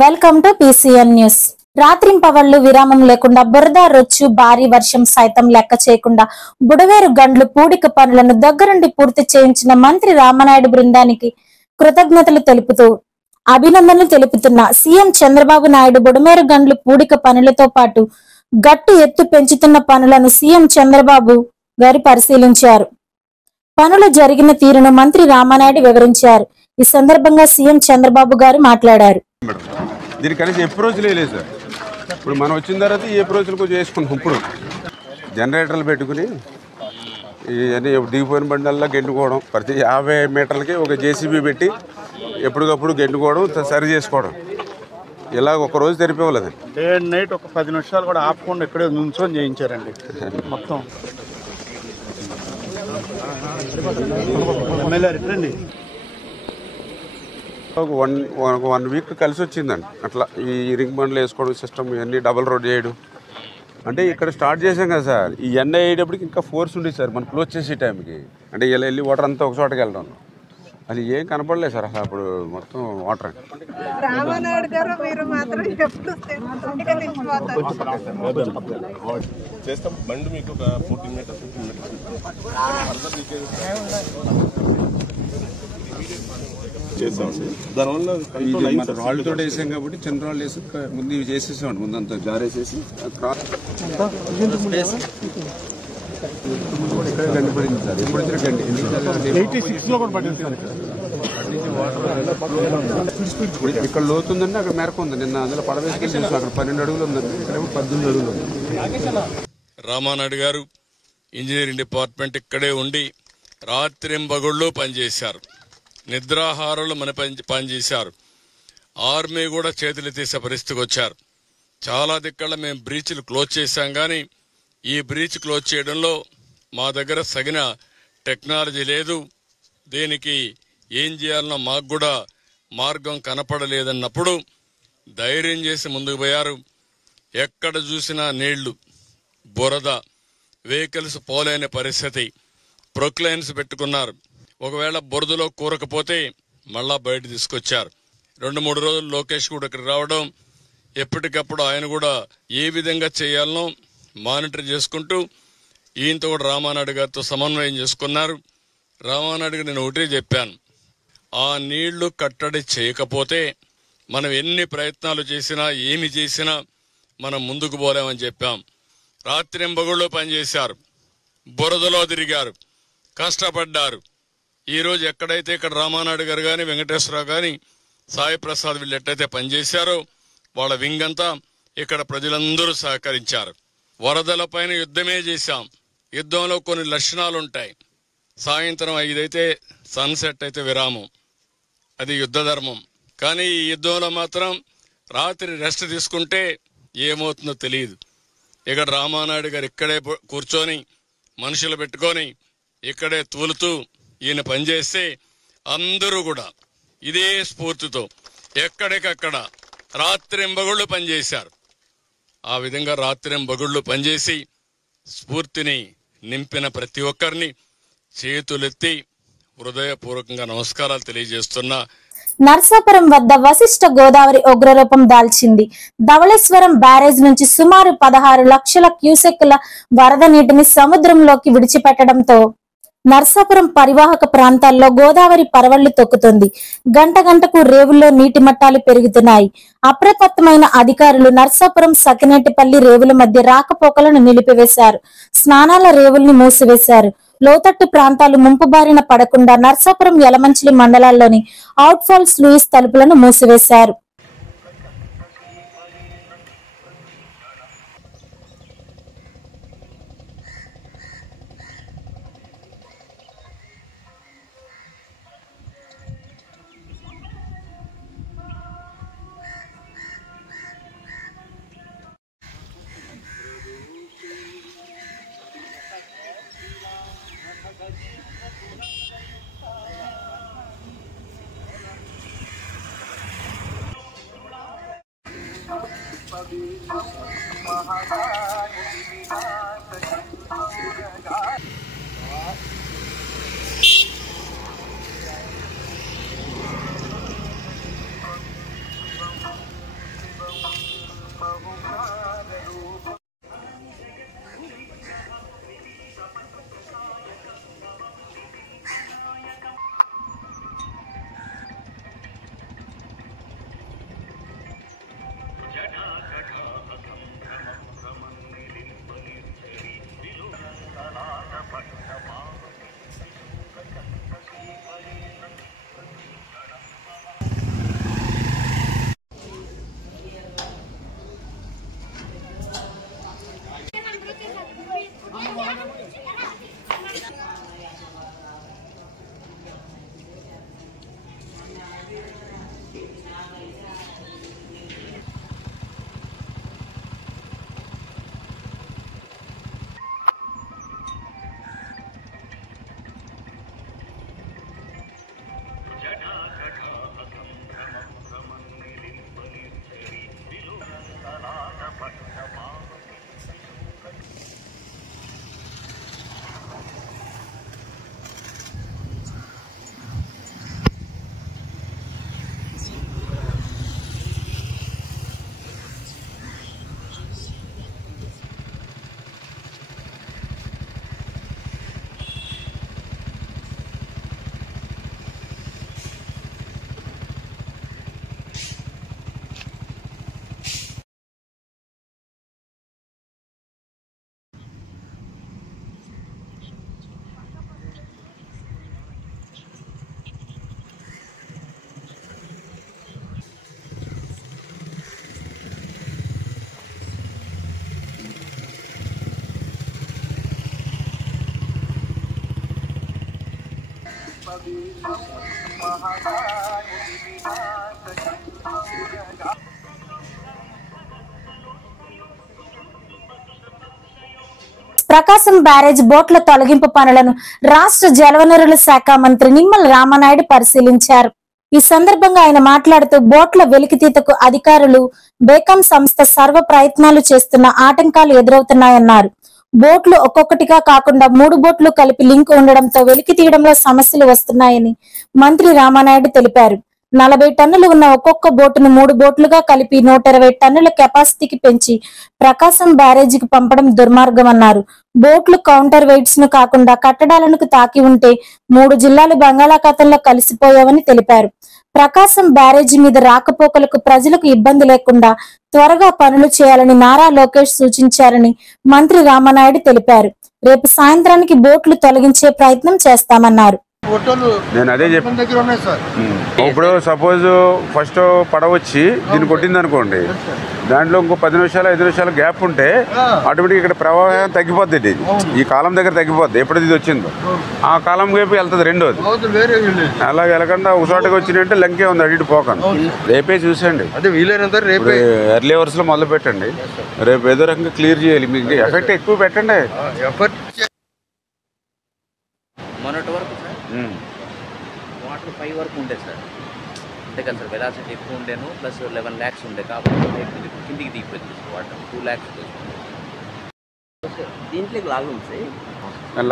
Welcome to PCN news. రాత్రింపవళ్లు విరామం లేకుండా బురద రొచ్చు భారీ వర్షం సైతం లెక్క చేయకుండా బుడవేరు గండ్లు పూడిక పనులను దగ్గరుండి పూర్తి చేయించిన మంత్రి రామనాయుడు బృందానికి కృతజ్ఞతలు తెలుపుతూ అభినందనలు తెలుపుతున్న సీఎం చంద్రబాబు నాయుడు బుడమేరు గండ్లు పూడిక పనులతో పాటు గట్టు ఎత్తు పెంచుతున్న పనులను సీఎం చంద్రబాబు గారు పరిశీలించారు. పనులు జరిగిన తీరును మంత్రి రామనాయుడు వివరించారు. ఈ సందర్భంగా సీఎం చంద్రబాబు గారు మాట్లాడారు. దీనికి కనీసం అప్రోచ్ లేదు సార్. ఇప్పుడు మనం వచ్చిన తర్వాత ఈ అప్రోచ్లు కొంచెం చేసుకున్నాం. ఇప్పుడు జనరేటర్లు పెట్టుకుని ఇవన్నీ దిగిపోయిన బండల్లో గెంటుకోవడం, ప్రతి 50 మీటర్లకి ఒక జేసీబీ పెట్టి ఎప్పటికప్పుడు గెంటుకోవడం, సరి చేసుకోవడం, ఇలా ఒకరోజు తెరిపోలేదు. డే అండ్ నైట్ ఒక 10 నిమిషాలు కూడా ఆపకుండా ఇక్కడే నుంచొని చేయించారండి. మొత్తం రండి. ఒక వన్ వీక్ కలిసి వచ్చిందండి. అట్లా ఈ రింగ్ బండ్లు వేసుకోవడం, సిస్టమ్ ఇవన్నీ డబల్ రోడ్ చేయడం. అంటే ఇక్కడ స్టార్ట్ చేసాం కదా సార్, ఈ ఎండ అయ్యేటప్పటికి ఇంకా ఫోర్స్ ఉండేది సార్ మనం క్లోజ్ చేసే టైంకి. అంటే ఇలా వెళ్ళి వాటర్ అంతా ఒక చోటకి వెళ్ళడం, అది ఏం కనపడలేదు సార్ అసలు. అప్పుడు మొత్తం వాటర్. రామనాయుడు గారు మీరు మాత్రం ఎప్పుడు చేస్తాం. బండి మీకు ఒక 14 మీటర్స్ దానివల్ల రాళ్ళతో వేసాం కాబట్టి చిన్న రాళ్ళు వేసి ముందు ఇవి చేసేసామండి. ముందంతా జారేసేసి గండి పడింది సార్. ఎప్పుడు వచ్చిన గండి 86 లో కూడా పడింది సార్. ఇక్కడ లోతుందండి, అక్కడ మేరకు ఉంది. నిన్న అందులో పడవేసుకెళ్ళి చూసాం, అక్కడ 12 అడుగులు ఉందండి, ఇక్కడ 18 అడుగులు ఉంది. రామానాయుడు గారు ఇంజనీరింగ్ డిపార్ట్మెంట్ ఇక్కడే ఉండి రాత్రింబగుళ్ళు పనిచేశారు. నిద్రాహారాలు మన పనిచేశారు. ఆర్మీ కూడా చేతులు తీసే పరిస్థితికి వచ్చారు. చాలా దిక్కల మేము బ్రీచ్లు క్లోజ్ చేశాం, కానీ ఈ బ్రీచ్ క్లోజ్ చేయడంలో మా దగ్గర సగిన టెక్నాలజీ లేదు. దీనికి ఏం చేయాలన్నా మాకు కూడా మార్గం కనపడలేదన్నప్పుడు ధైర్యం చేసి ముందుకు పోయారు. ఎక్కడ చూసినా నీళ్లు, బురద, వెహికల్స్ పోలేని పరిస్థితి. ప్రొక్లైన్స్ పెట్టుకున్నారు. ఒకవేళ బురదలో కూరకపోతే మళ్ళా బయట తీసుకొచ్చారు. 2-3 రోజులు లోకేష్ కూడా ఇక్కడ రావడం, ఎప్పటికప్పుడు ఆయన కూడా ఏ విధంగా చేయాలనో మానిటర్ చేసుకుంటూ ఈయనతో కూడా రామానాయుడు గారితో సమన్వయం చేసుకున్నారు. రామానాయుడు గారు నేను ఒకటే చెప్పాను, ఆ నీళ్లు కట్టడి చేయకపోతే మనం ఎన్ని ప్రయత్నాలు చేసినా ఏమి చేసినా మనం ముందుకు పోలేమని చెప్పాం. రాత్రింబగుళ్ళు పనిచేశారు, బురదలో తిరిగారు, కష్టపడ్డారు. ఈరోజు ఎక్కడైతే ఇక్కడ రామానాయుడు గారు కానీ, వెంకటేశ్వరరావు కానీ, సాయి ప్రసాద్ వీళ్ళు ఎట్టయితే పనిచేశారో వాళ్ళ వింగ్ అంతా ఇక్కడ ప్రజలందరూ సహకరించారు. వరదల పైన యుద్ధమే చేశాం. యుద్ధంలో కొన్ని లక్షణాలు ఉంటాయి. సాయంత్రం 5 అయితే సన్సెట్ అయితే విరామం, అది యుద్ధ ధర్మం. కానీ ఈ యుద్ధంలో మాత్రం రాత్రి రెస్ట్ తీసుకుంటే ఏమవుతుందో తెలియదు. ఇక్కడ రామానాయుడు గారు ఇక్కడే కూర్చొని మనుషులు పెట్టుకొని ఇక్కడే తూలుతూ ఈయన పనిచేస్తే అందరూ కూడా ఇదే స్ఫూర్తితో ఎక్కడికక్కడ రాత్రింబగుళ్ళు పనిచేశారు. ఆ విధంగా రాత్రింబగుళ్ళు పనిచేసి స్ఫూర్తిని నింపిన ప్రతి ఒక్కరిని చేతులెత్తి హృదయపూర్వకంగా నమస్కారాలు తెలియజేస్తున్నా. నర్సాపురం వద్ద వశిష్ఠ గోదావరి ఉగ్రరూపం దాల్చింది. ధవళేశ్వరం బ్యారేజ్ నుంచి సుమారు 16 లక్షల క్యూసెక్కుల వరద నీటిని సముద్రంలోకి విడిచిపెట్టడంతో నర్సాపురం పరివాహక ప్రాంతాల్లో గోదావరి పరవళ్లు తొక్కుతుంది. గంటకు రేవుల్లో నీటి మట్టాలు పెరుగుతున్నాయి. అప్రమత్తమైన అధికారులు నర్సాపురం సకినేటిపల్లి రేవుల మధ్య రాకపోకలను నిలిపివేశారు. స్నానాల రేవుల్ని మూసివేశారు. లోతట్టు ప్రాంతాలు ముంపు బారిన పడకుండా నర్సాపురం, యలమంచిలి మండలాల్లోని అవుట్ఫాల్స్ లూయిస్ తలుపులను మూసివేశారు. ప్రకాశం బ్యారేజ్ బోట్ల తొలగింపు పనులను రాష్ట్ర జలవనరుల శాఖ మంత్రి నిమ్మల రామనాయుడు పరిశీలించారు. ఈ సందర్భంగా ఆయన మాట్లాడుతూ బోట్ల వెలికితీతకు అధికారులు బేకం సంస్థ సర్వ ప్రయత్నాలు చేస్తున్న ఆటంకాలు ఎదురవుతున్నాయన్నారు. బోట్లు ఒక్కొక్కటిగా కాకుండా 3 బోట్లు కలిపి లింక్ ఉండడంతో వెలికి తీయడంలో సమస్యలు వస్తున్నాయని మంత్రి రామనాయుడు తెలిపారు. 40 టన్నులు ఉన్న ఒక్కొక్క బోటును 3 బోట్లుగా కలిపి 120 టన్నుల కెపాసిటీకి పెంచి ప్రకాశం బ్యారేజీకి పంపడం దుర్మార్గం అన్నారు. బోట్లు కౌంటర్ వెయిట్స్ ను కాకుండా కట్టడాలకు తాకి ఉంటే 3 జిల్లాలు బంగాళాఖాతంలో కలిసిపోయావని తెలిపారు. ప్రకాశం బ్యారేజీ మీద రాకపోకలకు ప్రజలకు ఇబ్బంది లేకుండా త్వరగా పనులు చేయాలని నారా లోకేష్ సూచించారని మంత్రి రామనాయుడు తెలిపారు. రేపు సాయంత్రానికి బోట్లు తొలగించే ప్రయత్నం చేస్తామన్నారు. నేను అదే చెప్పాను. ఇప్పుడు సపోజ్ ఫస్ట్ పడవ వచ్చి దీన్ని కొట్టింది అనుకోండి, దాంట్లో ఇంకో 10 నిమిషాలు 5 నిమిషాలు గ్యాప్ ఉంటే ఆటోమేటిక్ ఇక్కడ ప్రవాహం తగ్గిపోద్ది. ఇది ఈ కాలం దగ్గర తగ్గిపోద్ది. ఎప్పుడు ఇది వచ్చిందో ఆ కాలం వైపు వెళ్తుంది. రెండోది అలా వెళ్ళకుండా ఒక చోటకి వచ్చిందంటే లంకే ఉంది, అటు పోకండి. రేపే చూసండి, అదే వీలైనంత రేపే ఎర్లీ అవర్స్ లో మొదలు పెట్టండి. రేపు ఏదో రకంగా క్లియర్ చేయాలి. మీకు ఎఫెక్ట్ ఎక్కువ పెట్టండి. మొన్నటి వరకు సార్ వాటర్ 5 వరకు ఉండే సార్, అంతే కదా సార్. వెలాసిటీ ఎక్కువ ఉండేను, ప్లస్ 11 lakhs ఉండే కాబట్టి కిందికి దిగిపోయింది వాటర్. 2 lakhs దీంట్లోకి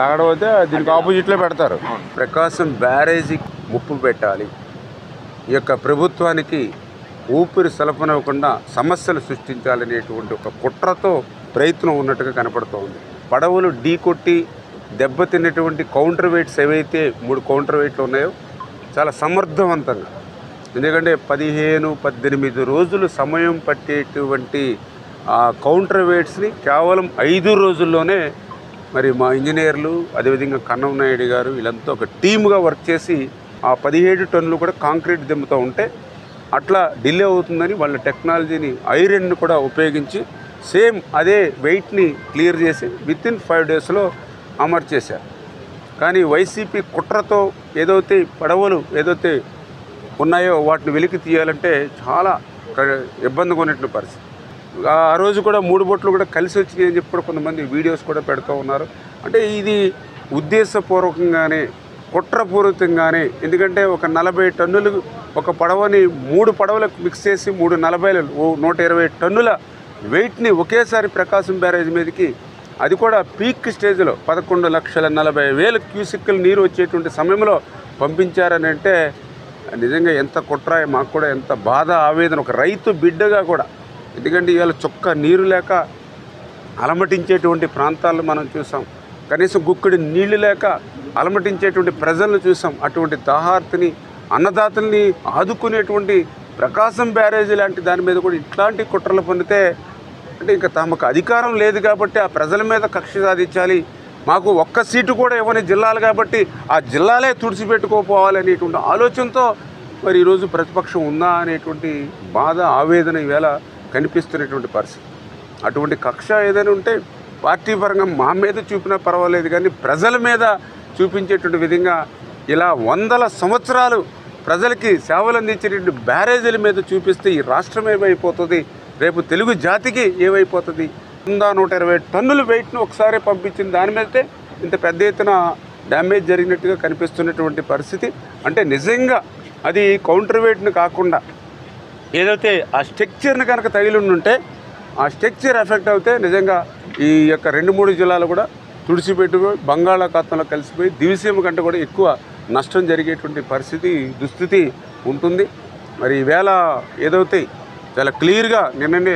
లాగడం అయితే దీనికి ఆపోజిట్ లో పెడతారు. ప్రకాశం బ్యారేజీ ముప్పు పెట్టాలి, ఈ యొక్క ప్రభుత్వానికి ఊపిరి సలపనివ్వకుండా సమస్యలు సృష్టించాలనేటువంటి ఒక కుట్రతో ప్రయత్నం ఉన్నట్టుగా కనపడుతోంది. పడవలు ఢీ కొట్టి దెబ్బతిన్నటువంటి కౌంటర్ వెయిట్స్ ఏవైతే 3 కౌంటర్ వెయిట్లు ఉన్నాయో చాలా సమర్థవంతంగా, ఎందుకంటే 15-18 రోజులు సమయం పట్టేటువంటి ఆ కౌంటర్ వెయిట్స్ని కేవలం 5 రోజుల్లోనే మరి మా ఇంజనీర్లు అదేవిధంగా కన్నం నాయుడు గారు వీళ్ళంతా ఒక టీమ్గా వర్క్ చేసి ఆ 17 టన్నులు కూడా కాంక్రీట్ దింపుతూ ఉంటే అట్లా డిలే అవుతుందని వాళ్ళ టెక్నాలజీని ఐరన్ను కూడా ఉపయోగించి సేమ్ అదే వెయిట్ని క్లియర్ చేసి వితిన్ 5 డేస్లో అమర్చేశారు. కానీ వైసీపీ కుట్రతో ఏదైతే పడవలు ఏదైతే ఉన్నాయో వాటిని వెలికి తీయాలంటే చాలా ఇబ్బందిగా ఉన్నటువంటి పరిస్థితి. ఆ రోజు కూడా 3 బోట్లు కూడా కలిసి వచ్చినాయి అని చెప్పి కొంతమంది వీడియోస్ కూడా పెడుతూ ఉన్నారు. అంటే ఇది ఉద్దేశపూర్వకంగానే కుట్రపూరితంగానే, ఎందుకంటే ఒక 40 టన్నులు ఒక పడవని 3 పడవలకు మిక్స్ చేసి 120 టన్నుల వెయిట్ని ఒకేసారి ప్రకాశం బ్యారేజ్ మీదకి, అది కూడా పీక్ స్టేజ్లో 11,40,000 క్యూసెక్కులు నీరు వచ్చేటువంటి సమయంలో పంపించారని అంటే నిజంగా ఎంత కుట్ర, మాకు కూడా ఎంత బాధ ఆవేదన ఒక రైతు బిడ్డగా కూడా. ఎందుకంటే ఇవాళ చుక్క నీరు లేక అలమటించేటువంటి ప్రాంతాలను మనం చూసాం, కనీసం గుక్కడి నీళ్లు లేక అలమటించేటువంటి ప్రజలను చూసాం. అటువంటి దాహార్తిని అన్నదాతల్ని ఆదుకునేటువంటి ప్రకాశం బ్యారేజీ లాంటి దాని మీద కూడా ఇట్లాంటి కుట్రలు పొందితే అంటే ఇంకా తమకు అధికారం లేదు కాబట్టి ఆ ప్రజల మీద కక్ష సాధించాలి, మాకు ఒక్క సీటు కూడా ఇవ్వని జిల్లాలు కాబట్టి ఆ జిల్లాలే తుడిచిపెట్టుకోపోవాలి అనేటువంటి ఆలోచనతో మరి ఈరోజు ప్రతిపక్షం ఉందా అనేటువంటి బాధ ఆవేదన ఈవేళ కనిపిస్తున్నటువంటి పరిస్థితి. అటువంటి కక్ష ఏదైనా ఉంటే పార్టీ పరంగా మా మీద చూపినా పర్వాలేదు, కానీ ప్రజల మీద చూపించేటువంటి విధంగా ఇలా 100 సంవత్సరాలు ప్రజలకి సేవలు అందించేటువంటి బ్యారేజీల మీద చూపిస్తే ఈ రాష్ట్రం ఏమైపోతుంది, రేపు తెలుగు జాతికి ఏమైపోతుంది. 120 టన్నుల వెయిట్ను ఒకసారి పంపించిన దాని మీదే ఇంత పెద్ద ఎత్తున డ్యామేజ్ జరిగినట్టుగా కనిపిస్తున్నటువంటి పరిస్థితి. అంటే నిజంగా అది కౌంటర్ వెయిట్ను కాకుండా ఏదైతే ఆ స్ట్రక్చర్ని కనుక తగిలి ఉంటే ఆ స్ట్రక్చర్ ఎఫెక్ట్ అవుతే నిజంగా ఈ యొక్క 2-3 జిల్లాలు కూడా తుడిచిపెట్టుకుపోయి బంగాళాఖాతంలో కలిసిపోయి దివిసీమ కంటే కూడా ఎక్కువ నష్టం జరిగేటువంటి పరిస్థితి దుస్థితి ఉంటుంది. మరి ఈవేళ ఏదైతే చాలా క్లియర్గా నిన్ననే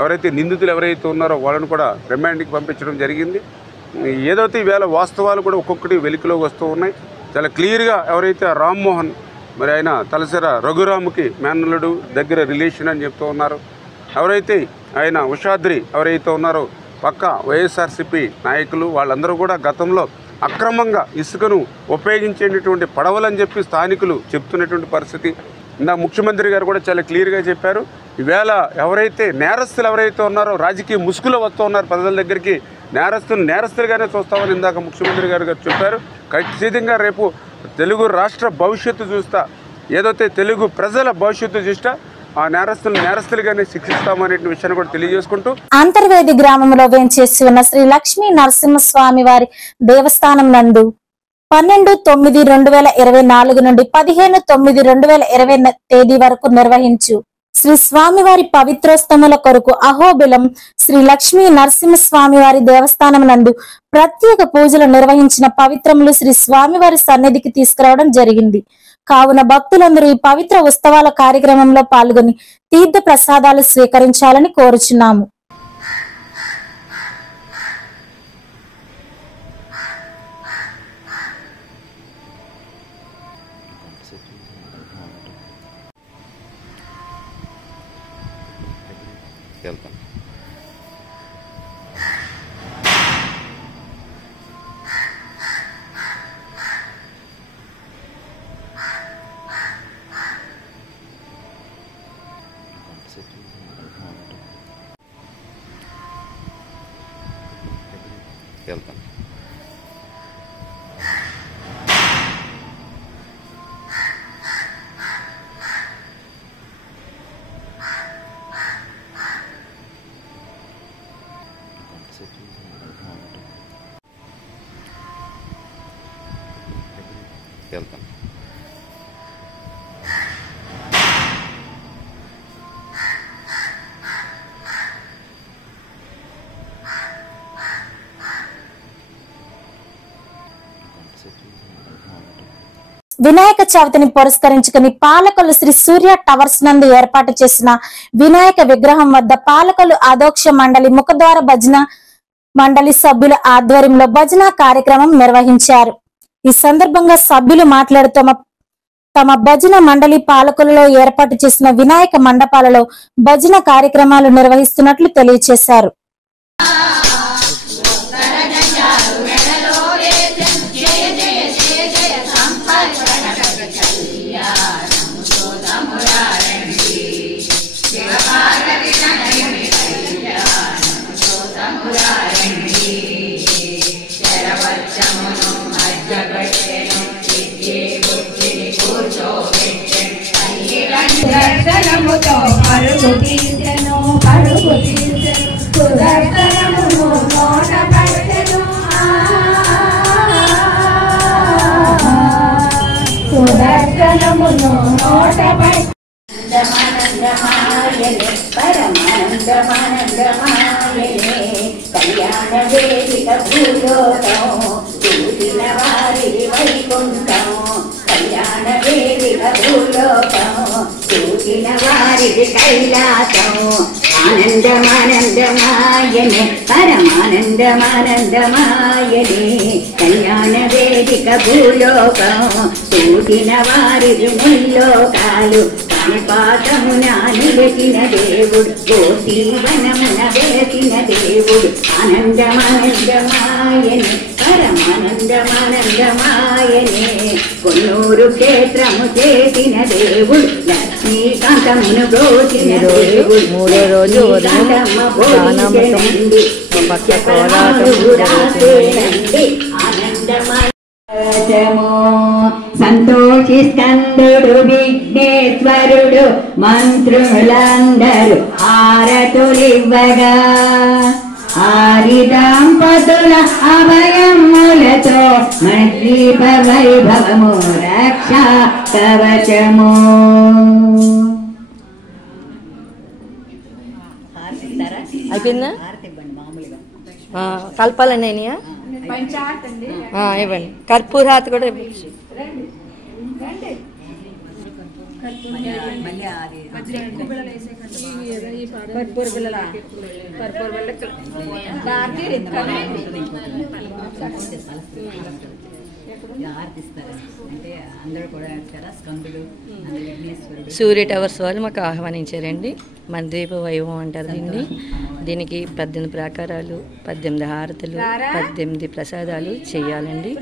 ఎవరైతే నిందితులు ఎవరైతే ఉన్నారో వాళ్ళని కూడా రిమాండ్కి పంపించడం జరిగింది. ఏదైతే ఈవేళ వాస్తవాలు కూడా ఒక్కొక్కటి వెలికిలోకి వస్తూ ఉన్నాయి. చాలా క్లియర్గా ఎవరైతే రామ్మోహన్ మరి ఆయన తలసర రఘురాముకి మేనల్లుడు దగ్గర రిలేషన్ అని చెప్తూ ఉన్నారు, ఎవరైతే ఆయన ఉషాద్రి ఎవరైతే ఉన్నారో పక్క వైఎస్ఆర్సీపీ నాయకులు వాళ్ళందరూ కూడా గతంలో అక్రమంగా ఇసుకను ఉపయోగించేటటువంటి పడవలని చెప్పి స్థానికులు చెప్తున్నటువంటి పరిస్థితి. నా ముఖ్యమంత్రి గారు కూడా చాలా క్లియర్గా చెప్పారు, ఈవేళ ఎవరైతే నేరస్తులు ఎవరైతే ఉన్నారో రాజకీయ ముసుగులో వస్తూ ఉన్నారు ప్రజల దగ్గరికి, నేరస్తులుగానే చూస్తామని ఇందాక ముఖ్యమంత్రి గారు చెప్పారు. ఖచ్చితంగా రేపు తెలుగు రాష్ట్ర భవిష్యత్తు చూస్తా, ఏదైతే తెలుగు ప్రజల భవిష్యత్తు చూస్తా ఆ నేరస్తులుగానే శిక్షిస్తామనే విషయాన్ని కూడా తెలియజేసుకుంటూ అంతర్వేది గ్రామంలో వేంచేసి ఉన్న శ్రీ లక్ష్మీ నరసింహస్వామి వారి దేవస్థానం నందు 12/9/2024 నుండి 15/9/2020 తేదీ వరకు నిర్వహించు శ్రీ స్వామివారి పవిత్రోత్సవముల కొరకు అహోబిలం శ్రీ లక్ష్మీ నరసింహస్వామి వారి దేవస్థానం నందు ప్రత్యేక పూజలు నిర్వహించిన పవిత్రములు శ్రీ స్వామివారి సన్నిధికి తీసుకురావడం జరిగింది. కావున భక్తులందరూ ఈ పవిత్ర ఉత్సవాల కార్యక్రమంలో పాల్గొని తీర్థ ప్రసాదాలు స్వీకరించాలని కోరుచున్నాము. వినాయక చవితిని పురస్కరించుకుని పాలకొల్లు శ్రీ సూర్య టవర్స్ నందు ఏర్పాటు చేసిన వినాయక విగ్రహం వద్ద పాలకొల్లు అధోక్ష మండలి ముఖద్వార భజన మండలి సభ్యుల ఆధ్వర్యంలో భజన కార్యక్రమం నిర్వహించారు. ఈ సందర్భంగా సభ్యులు మాట్లాడుతూ తమ భజన మండలి పాలకొల్లులో ఏర్పాటు చేసిన వినాయక మండపాలలో భజన కార్యక్రమాలు నిర్వహిస్తున్నట్లు తెలియజేశారు. దర్శనముతో పరుగు తీసెను పరుగు తీసెను సుదర్శనమును నోట పట్టెను సుదర్శనమును నోట పట్టెను పరమానందమానందమాయనే కళ్యాణ వేదిక భూలోకం చూసిన వారి వైకుంఠం కళ్యాణ వేదిక భూలోకం చూసిన వారికి కైలాసం ఆనందమానందమాయనే పరమానందమానందమాయనే కళ్యాణ వేదిక భూలోకం చూసిన వారికి ముల్లోకాలు కాణిపాకమున నిలిచిన దేవుడు గోపీవనమున వెలసిన దేవుడు ఆనందమానందమాయనే పరమానందమానందమాయనే కొన్నూరు క్షేత్రము చేసిన దేవుడు లక్ష్మీకాంతమును బ్రోచిన దేవుడు మూడో రోజు సంతోషి స్కందుడు విఘ్నేశ్వరుడు మంత్రులందరూ హారతులివ్వగా ఆది దంపతుల అభయములతో మద్వీప వైభవము రక్షా కవచము. అయిపోయిందా? కల్పాలండి అయినాయా? ఇవ్వండి. కర్పూరాత్ కూడా ఇవ్వండి. సూర్య టవర్స్ వాళ్ళు మాకు ఆహ్వానించారండి. మన ద్వీప వైభవం అంటారు దీన్ని. దీనికి 18 ప్రాకారాలు, 18 హారతులు, 18 ప్రసాదాలు చేయాలండి.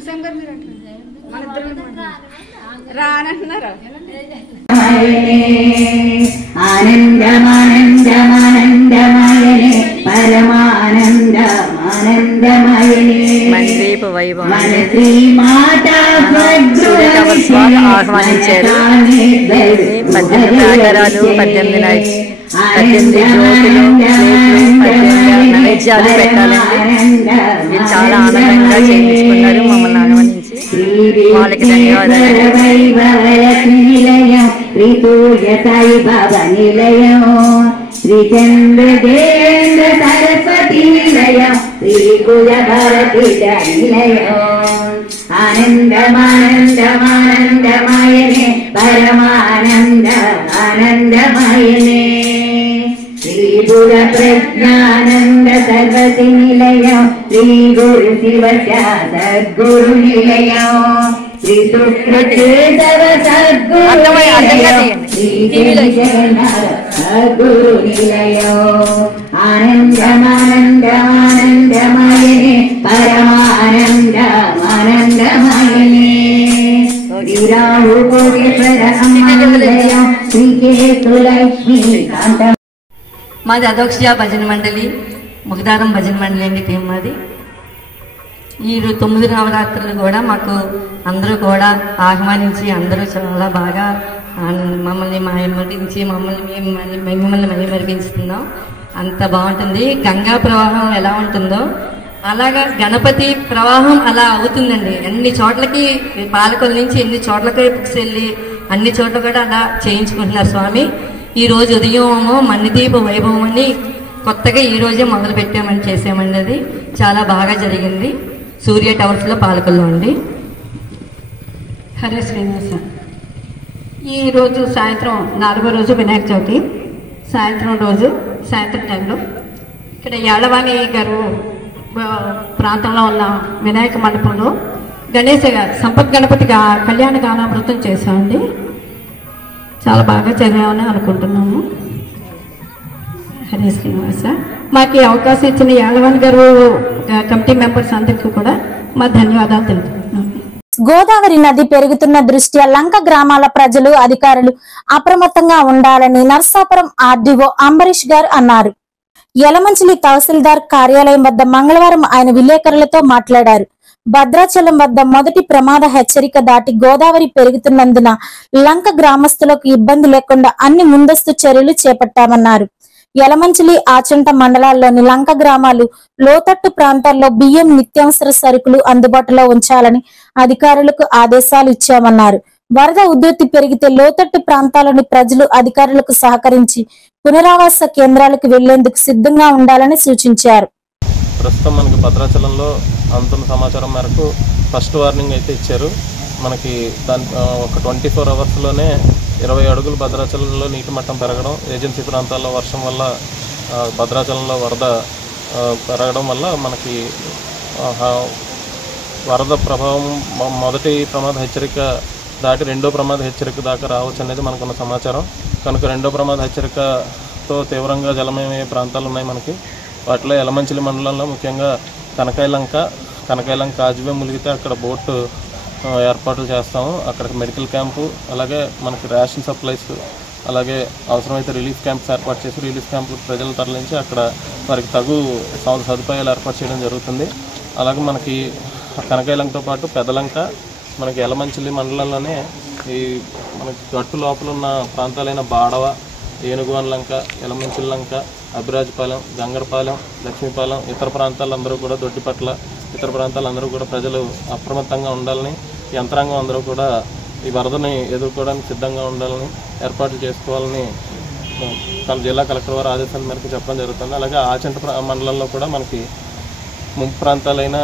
ఆనందమానందమానందమాయనే పరమానందమాయనే ఆనందమయనే మంద్రీప వైభవం మనశ్రీ మాతా సూర్య టవర్స్ వారు ఆహ్వానించారు. 18 ప్రాకారాలు, 18 లైట్స్, 18 జ్యోతులు, ప్లేట్లు, 18 నైవేద్యాలు పెట్టాలండి. ఇది చాలా ఆనందంగా చేయించుకున్నారు మమ్మల్ని ఆహ్వానించి. వాళ్ళకి ధన్యవాదాలు. శ్రీ చంద్రదేంద్ర సరస్వతి నిలయం, శ్రీ కుల భారతి నిలయం. ఆనందమానందమానందమయనే పరమానంద ఆనందమయనే. శ్రీ గుర ప్రజ్ఞానంద సర్వతి నిలయం, శ్రీ గురు శివ సద్గురు నిలయం. శ్రీ సుకేశవ సద్గురు సద్గురు నిలయం. ఆనందమానందమానందమయనే పరమానంద ఆనందమయనే. శ్రీరాహు కోటేశ్వర అమ్మాలయం, శ్రీకేతులక్ష్మీ కాంత. మాది అదోక్ష భజన మండలి, ముగదారం భజన మండలి అండి టీం మాది. ఈ 9 నవరాత్రులు కూడా మాకు అందరూ కూడా ఆహ్వానించి అందరూ చాలా బాగా మమ్మల్ని మరిపించి మిమ్మల్ని మరిపించుతున్నాం. అంత బాగుంటుంది. గంగా ప్రవాహం ఎలా ఉంటుందో అలాగా గణపతి ప్రవాహం అలా అవుతుందండి. అన్ని చోట్లకి పాలకొల నుంచి ఎన్ని చోట్లకి వెళ్ళి అన్ని చోట్ల కూడా అలా చేయించుకుంటున్నారు స్వామి. ఈ రోజు ఉదయం మన్నిదీప వైభవం అని కొత్తగా ఈ రోజే మొదలు పెట్టామని చేసామండి. అది చాలా బాగా జరిగింది. సూర్య టవర్స్లో పాలకొల్లో అండి. హరే శ్రీనివాస. ఈరోజు సాయంత్రం 4వ రోజు వినాయక చవితి సాయంత్రం టైంలో ఇక్కడ యాడవాణి గారు ప్రాంతంలో ఉన్న వినాయక మండపంలో సంపత్ గణపతి కళ్యాణ గానామృతం చేశామండి. చాలా బాగా చదివామని అనుకుంటున్నాము. హరే శ్రీనివాస. మాకు ఈ అవకాశం ఇచ్చిన యాడవాణి గారు కమిటీ మెంబర్స్ అందరికీ కూడా మా ధన్యవాదాలు తెలుపుతున్నాము. గోదావరి నది పెరుగుతున్న దృష్ట్యా లంక గ్రామాల ప్రజలు, అధికారులు అప్రమత్తంగా ఉండాలని నర్సాపురం ఆర్డీఓ అంబరీష్ గారు అన్నారు. యలమంచిలి తహసీల్దార్ కార్యాలయం వద్ద మంగళవారం ఆయన విలేకరులతో మాట్లాడారు. భద్రాచలం వద్ద మొదటి ప్రమాద హెచ్చరిక దాటి గోదావరి పెరుగుతున్నందున లంక గ్రామస్తులకు ఇబ్బంది లేకుండా అన్ని ముందస్తు చర్యలు చేపట్టామన్నారు. యలమంచిలి, ఆచంట మండలాల్లోని లంక గ్రామాలు, లోతట్టు ప్రాంతాల్లో బియ్యం, నిత్యావసర సరుకులు అందుబాటులో ఉంచాలని అధికారులకు ఆదేశాలు ఇచ్చామన్నారు. వరద ఉధృతి పెరిగితే లోతట్టు ప్రాంతాల్లోని ప్రజలు అధికారులకు సహకరించి పునరావాస కేంద్రాలకు వెళ్లేందుకు సిద్ధంగా ఉండాలని సూచించారు. ప్రస్తుతం మనకి భద్రాచలంలో అందుతున్న సమాచారం మేరకు ఫస్ట్ వార్నింగ్ అయితే ఇచ్చారు. మనకి దాని ఒక 24 అవర్స్లోనే 20 అడుగులు భద్రాచలంలో నీటి మట్టం పెరగడం, ఏజెన్సీ ప్రాంతాల్లో వర్షం వల్ల భద్రాచలంలో వరద పెరగడం వల్ల మనకి వరద ప్రభావం మొదటి ప్రమాద హెచ్చరిక దాటి రెండో ప్రమాద హెచ్చరిక దాకా రావచ్చు అనేది మనకున్న సమాచారం. కనుక రెండో ప్రమాద హెచ్చరికతో తీవ్రంగా జలమయ్యే ప్రాంతాలు ఉన్నాయి మనకి. వాటిలో యలమంచిలి మండలంలో ముఖ్యంగా కనకాయలంక కాజువే మునిగితే అక్కడ బోటు ఏర్పాట్లు చేస్తాము. అక్కడికి మెడికల్ క్యాంపు, అలాగే మనకి రేషన్ సప్లైస్, అలాగే అవసరమైతే రిలీఫ్ క్యాంప్స్ ఏర్పాటు చేసి రిలీఫ్ క్యాంపులకు ప్రజలు తరలించి అక్కడ వారికి తగు సదుపాయాలు ఏర్పాటు చేయడం జరుగుతుంది. అలాగే మనకి కనకాయలంకతో పాటు పెదలంక, మనకి యలమంచిలి మండలంలోనే ఈ మనకి గట్టు లోపల ఉన్న ప్రాంతాలైన బాడవ, ఏనుగువన్ లంక, యలమంచిలి లంక, అభిరాజపాలెం, గంగరపాలెం, లక్ష్మీపాలెం, ఇతర ప్రాంతాలందరూ కూడా దొడ్డిపట్ల ఇతర ప్రాంతాలందరూ కూడా ప్రజలు అప్రమత్తంగా ఉండాలని, యంత్రాంగం అందరూ కూడా ఈ వరదని ఎదుర్కోవడానికి సిద్ధంగా ఉండాలని, ఏర్పాట్లు చేసుకోవాలని జిల్లా కలెక్టర్ వారి ఆదేశాల మేరకు చెప్పడం జరుగుతుంది. అలాగే ఆచంట మండలంలో కూడా మనకి ముంపు ప్రాంతాలైన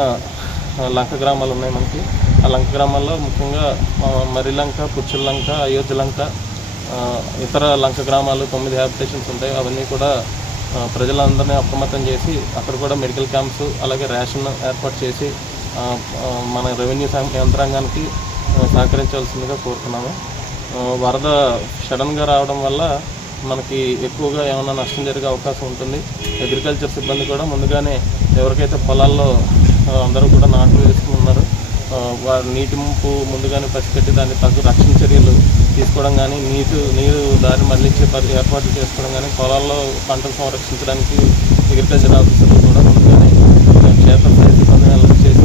లంక గ్రామాలు ఉన్నాయి మనకి. ఆ లంక గ్రామాల్లో ముఖ్యంగా మరిలంక, పుచ్చుల్లంక, అయోధ్యలంక, ఇతర లంక గ్రామాలు 9 హ్యాబిటేషన్స్ ఉంటాయి. అవన్నీ కూడా ప్రజలందరినీ అప్రమత్తం చేసి అక్కడ కూడా మెడికల్ క్యాంప్స్, అలాగే రేషన్ ఏర్పాటు చేసి మన రెవెన్యూ యంత్రాంగానికి సహకరించవలసిందిగా కోరుతున్నాము. వరద సడన్గా రావడం వల్ల మనకి ఎక్కువగా ఏమైనా నష్టం జరిగే అవకాశం ఉంటుంది. అగ్రికల్చర్ సిబ్బంది కూడా ముందుగానే ఎవరికైతే పొలాల్లో అందరూ కూడా నాట్లు వేసుకున్నారు వారు నీటి ముంపు ముందుగానే పసిగట్టి దాన్ని తగ్గు రక్షణ చర్యలు తీసుకోవడం కానీ, నీరు దారి మళ్లించే ఏర్పాట్లు చేసుకోవడం కానీ, పొలాల్లో పంటలు సంరక్షించడానికి అగ్రికల్చర్ ఆఫీసర్లు కూడా ముందుగానే క్షేత్రస్థాయి సిబ్బందిని అలర్ట్ చేసి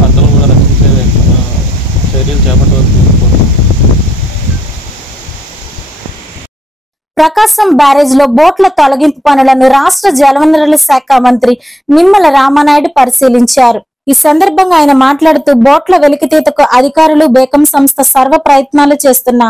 పంటలను కూడా రక్షించే చర్యలు చేపట్టవలసింది. ప్రకాశం బ్యారేజ్ లో బోట్ల తొలగింపు పనులను రాష్ట్ర జలవనరుల శాఖ మంత్రి నిమ్మల రామానాయుడు పరిశీలించారు. ఈ సందర్భంగా ఆయన మాట్లాడుతూ బోట్ల వెలికితీతకు అధికారులు బేకం సంస్థ సర్వ ప్రయత్నాలు చేస్తున్న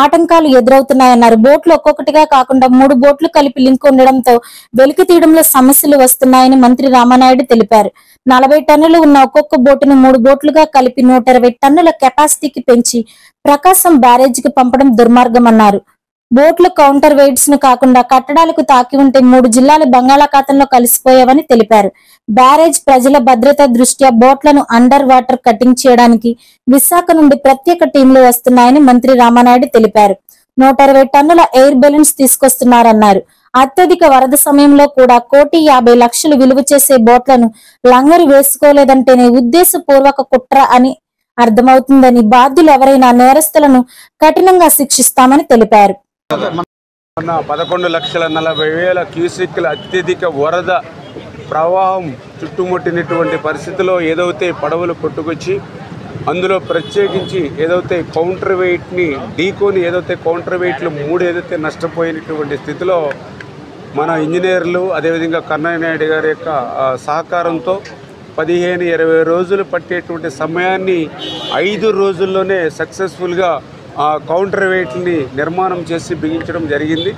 ఆటంకాలు ఎదురవుతున్నాయన్నారు. బోట్లు ఒక్కొక్కటిగా కాకుండా 3 బోట్లు కలిపి లింక్ ఉండడంతో వెలికి తీయడంలో సమస్యలు వస్తున్నాయని మంత్రి రామానాయుడు తెలిపారు. 40 టన్నులు ఉన్న ఒక్కొక్క బోటును 3 బోట్లుగా కలిపి 120 టన్నుల కెపాసిటీకి పెంచి ప్రకాశం బ్యారేజీకి పంపడం దుర్మార్గమన్నారు. బోట్లు కౌంటర్ వెయిట్స్ ను కాకుండా కట్టడాలకు తాకి ఉంటే 3 జిల్లాలు బంగాళాఖాతంలో కలిసిపోయావని తెలిపారు. బ్యారేజ్ ప్రజల భద్రత దృష్ట్యా బోట్లను అండర్ వాటర్ కటింగ్ చేయడానికి విశాఖ నుండి ప్రత్యేక టీంలు వస్తున్నాయని మంత్రి రామానాయుడు తెలిపారు. 120 టన్నుల ఎయిర్ బెలూన్స్ తీసుకొస్తున్నారన్నారు. అత్యధిక వరద సమయంలో కూడా 1,50,00,000 విలువ చేసే బోట్లను లంగరు వేసుకోలేదంటేనే ఉద్దేశపూర్వక కుట్ర అని అర్థమవుతుందని, బాధ్యులు ఎవరైనా నేరస్తులను కఠినంగా శిక్షిస్తామని తెలిపారు. 11,40,000 క్యూసెక్ల అత్యధిక వరద ప్రవాహం చుట్టుముట్టినటువంటి పరిస్థితిలో ఏదైతే పడవలు కొట్టుకొచ్చి అందులో ప్రత్యేకించి ఏదైతే కౌంటర్ వెయిట్ని ఢీకొని ఏదైతే కౌంటర్ వెయిట్లు 3 ఏదైతే నష్టపోయినటువంటి స్థితిలో మన ఇంజనీర్లు అదేవిధంగా కన్నయ్యనాయుడు గారి యొక్క సహకారంతో 15-20 రోజులు పట్టేటువంటి సమయాన్ని 5 రోజుల్లోనే సక్సెస్ఫుల్గా కౌంటర్ వెయిట్ని నిర్మాణం చేసి బిగించడం జరిగింది.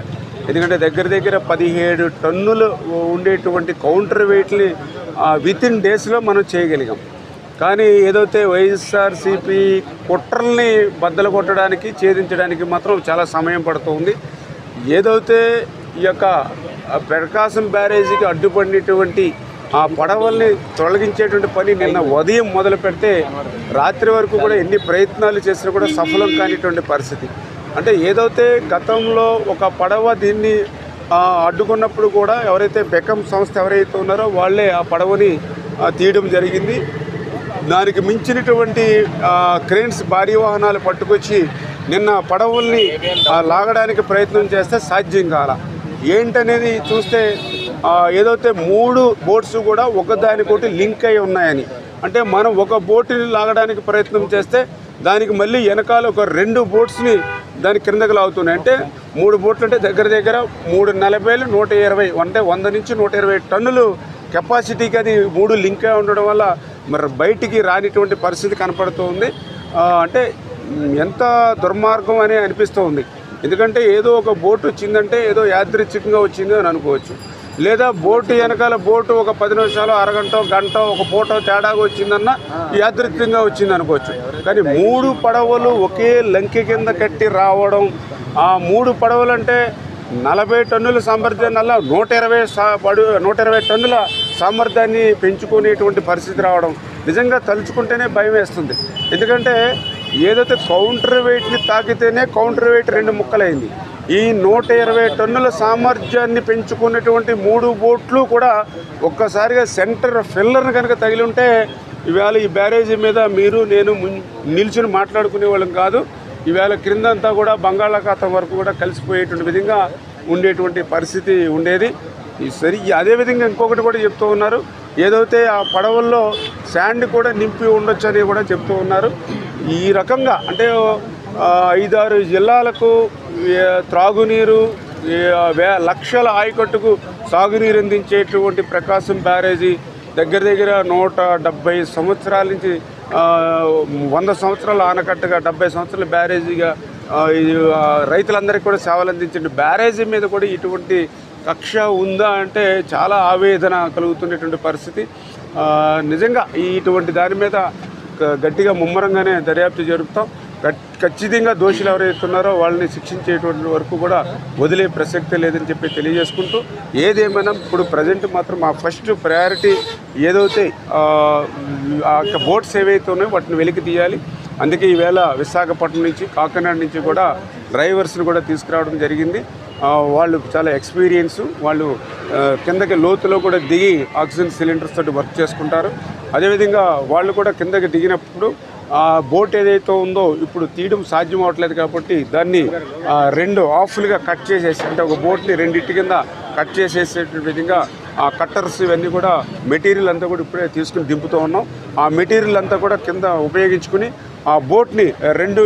ఎందుకంటే దగ్గర 17 టన్నులు ఉండేటువంటి కౌంటర్ వెయిట్ని వితిన్ డేస్లో మనం చేయగలిగాం. కానీ ఏదైతే వైఎస్ఆర్సీపీ కుట్రల్ని బద్దలు కొట్టడానికి ఛేదించడానికి మాత్రం చాలా సమయం పడుతుంది. ఏదైతే ఈ యొక్క ప్రకాశం బ్యారేజీకి అడ్డుపడినటువంటి ఆ పడవల్ని తొలగించేటువంటి పని నిన్న ఉదయం మొదలు పెడితే రాత్రి వరకు కూడా ఎన్ని ప్రయత్నాలు చేసినా కూడా సఫలం కానిటువంటి పరిస్థితి. అంటే ఏదైతే గతంలో ఒక పడవ దీన్ని అడ్డుకున్నప్పుడు కూడా ఎవరైతే బెకం సంస్థ ఎవరైతే ఉన్నారో వాళ్ళే ఆ పడవని తీయడం జరిగింది. దానికి మించినటువంటి క్రేన్స్ భారీ వాహనాలు పట్టుకొచ్చి నిన్న పడవల్ని లాగడానికి ప్రయత్నం చేస్తే సాధ్యం కాల. ఏంటనేది చూస్తే ఏదైతే 3 బోట్స్ కూడా ఒకదానికొకటి లింక్ అయి ఉన్నాయని, అంటే మనం ఒక బోటుని లాగడానికి ప్రయత్నం చేస్తే దానికి మళ్ళీ వెనకాల ఒక 2 బోట్స్ని దాని కిందకి లాగుతున్నాయి. అంటే 3 బోట్లు అంటే దగ్గర 340, 120 అంటే 100 నుంచి 120 టన్నులు కెపాసిటీకి అది 3 లింక్ అయి ఉండడం వల్ల మరి బయటికి రానిటువంటి పరిస్థితి కనపడుతుంది. అంటే ఎంత దుర్మార్గం అని అనిపిస్తూ ఉంది. ఎందుకంటే ఏదో ఒక బోటు వచ్చిందంటే ఏదో యాదృచ్ఛికంగా వచ్చింది అని అనుకోవచ్చు, లేదా బోటు వెనకాల బోటు ఒక 10 నిమిషాలు, అరగంట, గంట, ఒక పూట తేడాగా వచ్చిందన్న యాదృచ్ఛికంగా వచ్చింది అనుకోవచ్చు. కానీ 3 పడవలు ఒకే లంకె కింద కట్టి రావడం, ఆ 3 పడవలు అంటే 40 టన్నుల సామర్థ్యాన్ని 120 టన్నుల సామర్థ్యాన్ని పెంచుకునేటువంటి పరిస్థితి రావడం నిజంగా తలుచుకుంటేనే భయం వేస్తుంది. ఎందుకంటే ఏదైతే కౌంటర్ వెయిట్ని తాకితేనే కౌంటర్ వెయిట్ 2 ముక్కలైంది. ఈ 120 టన్నుల సామర్థ్యాన్ని పెంచుకున్నటువంటి 3 బోట్లు కూడా ఒక్కసారిగా సెంటర్ ఫిల్లర్ని కనుక తగిలి ఉంటే ఇవాళ ఈ బ్యారేజీ మీద మీరు నేను నిల్చుని మాట్లాడుకునే వాళ్ళం కాదు. ఈవేళ క్రిందంతా కూడా బంగాళాఖాతం వరకు కూడా కలిసిపోయేటువంటి విధంగా ఉండేటువంటి పరిస్థితి ఉండేది. అదేవిధంగా ఇంకొకటి కూడా చెప్తూ ఉన్నారు, ఏదైతే ఆ పడవల్లో శాండ్ కూడా నింపి ఉండొచ్చు అని కూడా చెప్తూ ఉన్నారు. ఈ రకంగా అంటే 5-6 జిల్లాలకు త్రాగునీరు, లక్షల ఆయకట్టుకు సాగునీరు అందించేటువంటి ప్రకాశం బ్యారేజీ దగ్గర 170 సంవత్సరాల నుంచి 100 సంవత్సరాల ఆనకట్టగా 70 సంవత్సరాల బ్యారేజీగా రైతులందరికీ కూడా సేవలు అందించే బ్యారేజీ మీద కూడా ఇటువంటి కక్ష ఉందా అంటే చాలా ఆవేదన కలుగుతున్నటువంటి పరిస్థితి. నిజంగా ఇటువంటి దాని మీద గట్టిగా ముమ్మరంగానే దర్యాప్తు జరుపుతాం. ఖచ్చితంగా దోషులు ఎవరైతే ఉన్నారో వాళ్ళని శిక్షించేటువంటి వరకు కూడా వదిలే ప్రసక్తే లేదని చెప్పి తెలియజేసుకుంటూ, ఏదేమైనా ఇప్పుడు ప్రజెంట్ మాత్రం మా ఫస్ట్ ప్రయారిటీ ఏదైతే బోట్స్ ఏవైతే ఉన్నాయో వాటిని వెలికి తీయాలి. అందుకే ఈవేళ విశాఖపట్నం నుంచి, కాకినాడ నుంచి కూడా డ్రైవర్స్ని కూడా తీసుకురావడం జరిగింది. వాళ్ళు చాలా ఎక్స్పీరియన్స్, వాళ్ళు కిందకి లోతులో కూడా దిగి ఆక్సిజన్ సిలిండర్స్ తోటి వర్క్ చేసుకుంటారు. అదేవిధంగా వాళ్ళు కూడా కిందకి దిగినప్పుడు ఆ బోట్ ఏదైతే ఉందో ఇప్పుడు తీయడం సాధ్యం అవ్వట్లేదు కాబట్టి దాన్ని 2 హాఫ్లుగా కట్ చేసేసి, అంటే ఒక బోట్ని 2 కింద కట్ చేసేసే విధంగా ఆ కట్టర్స్ ఇవన్నీ కూడా మెటీరియల్ అంతా కూడా ఇప్పుడే తీసుకుని దింపుతూ ఉన్నాం. ఆ మెటీరియల్ అంతా కూడా కింద ఉపయోగించుకుని ఆ బోట్ని 2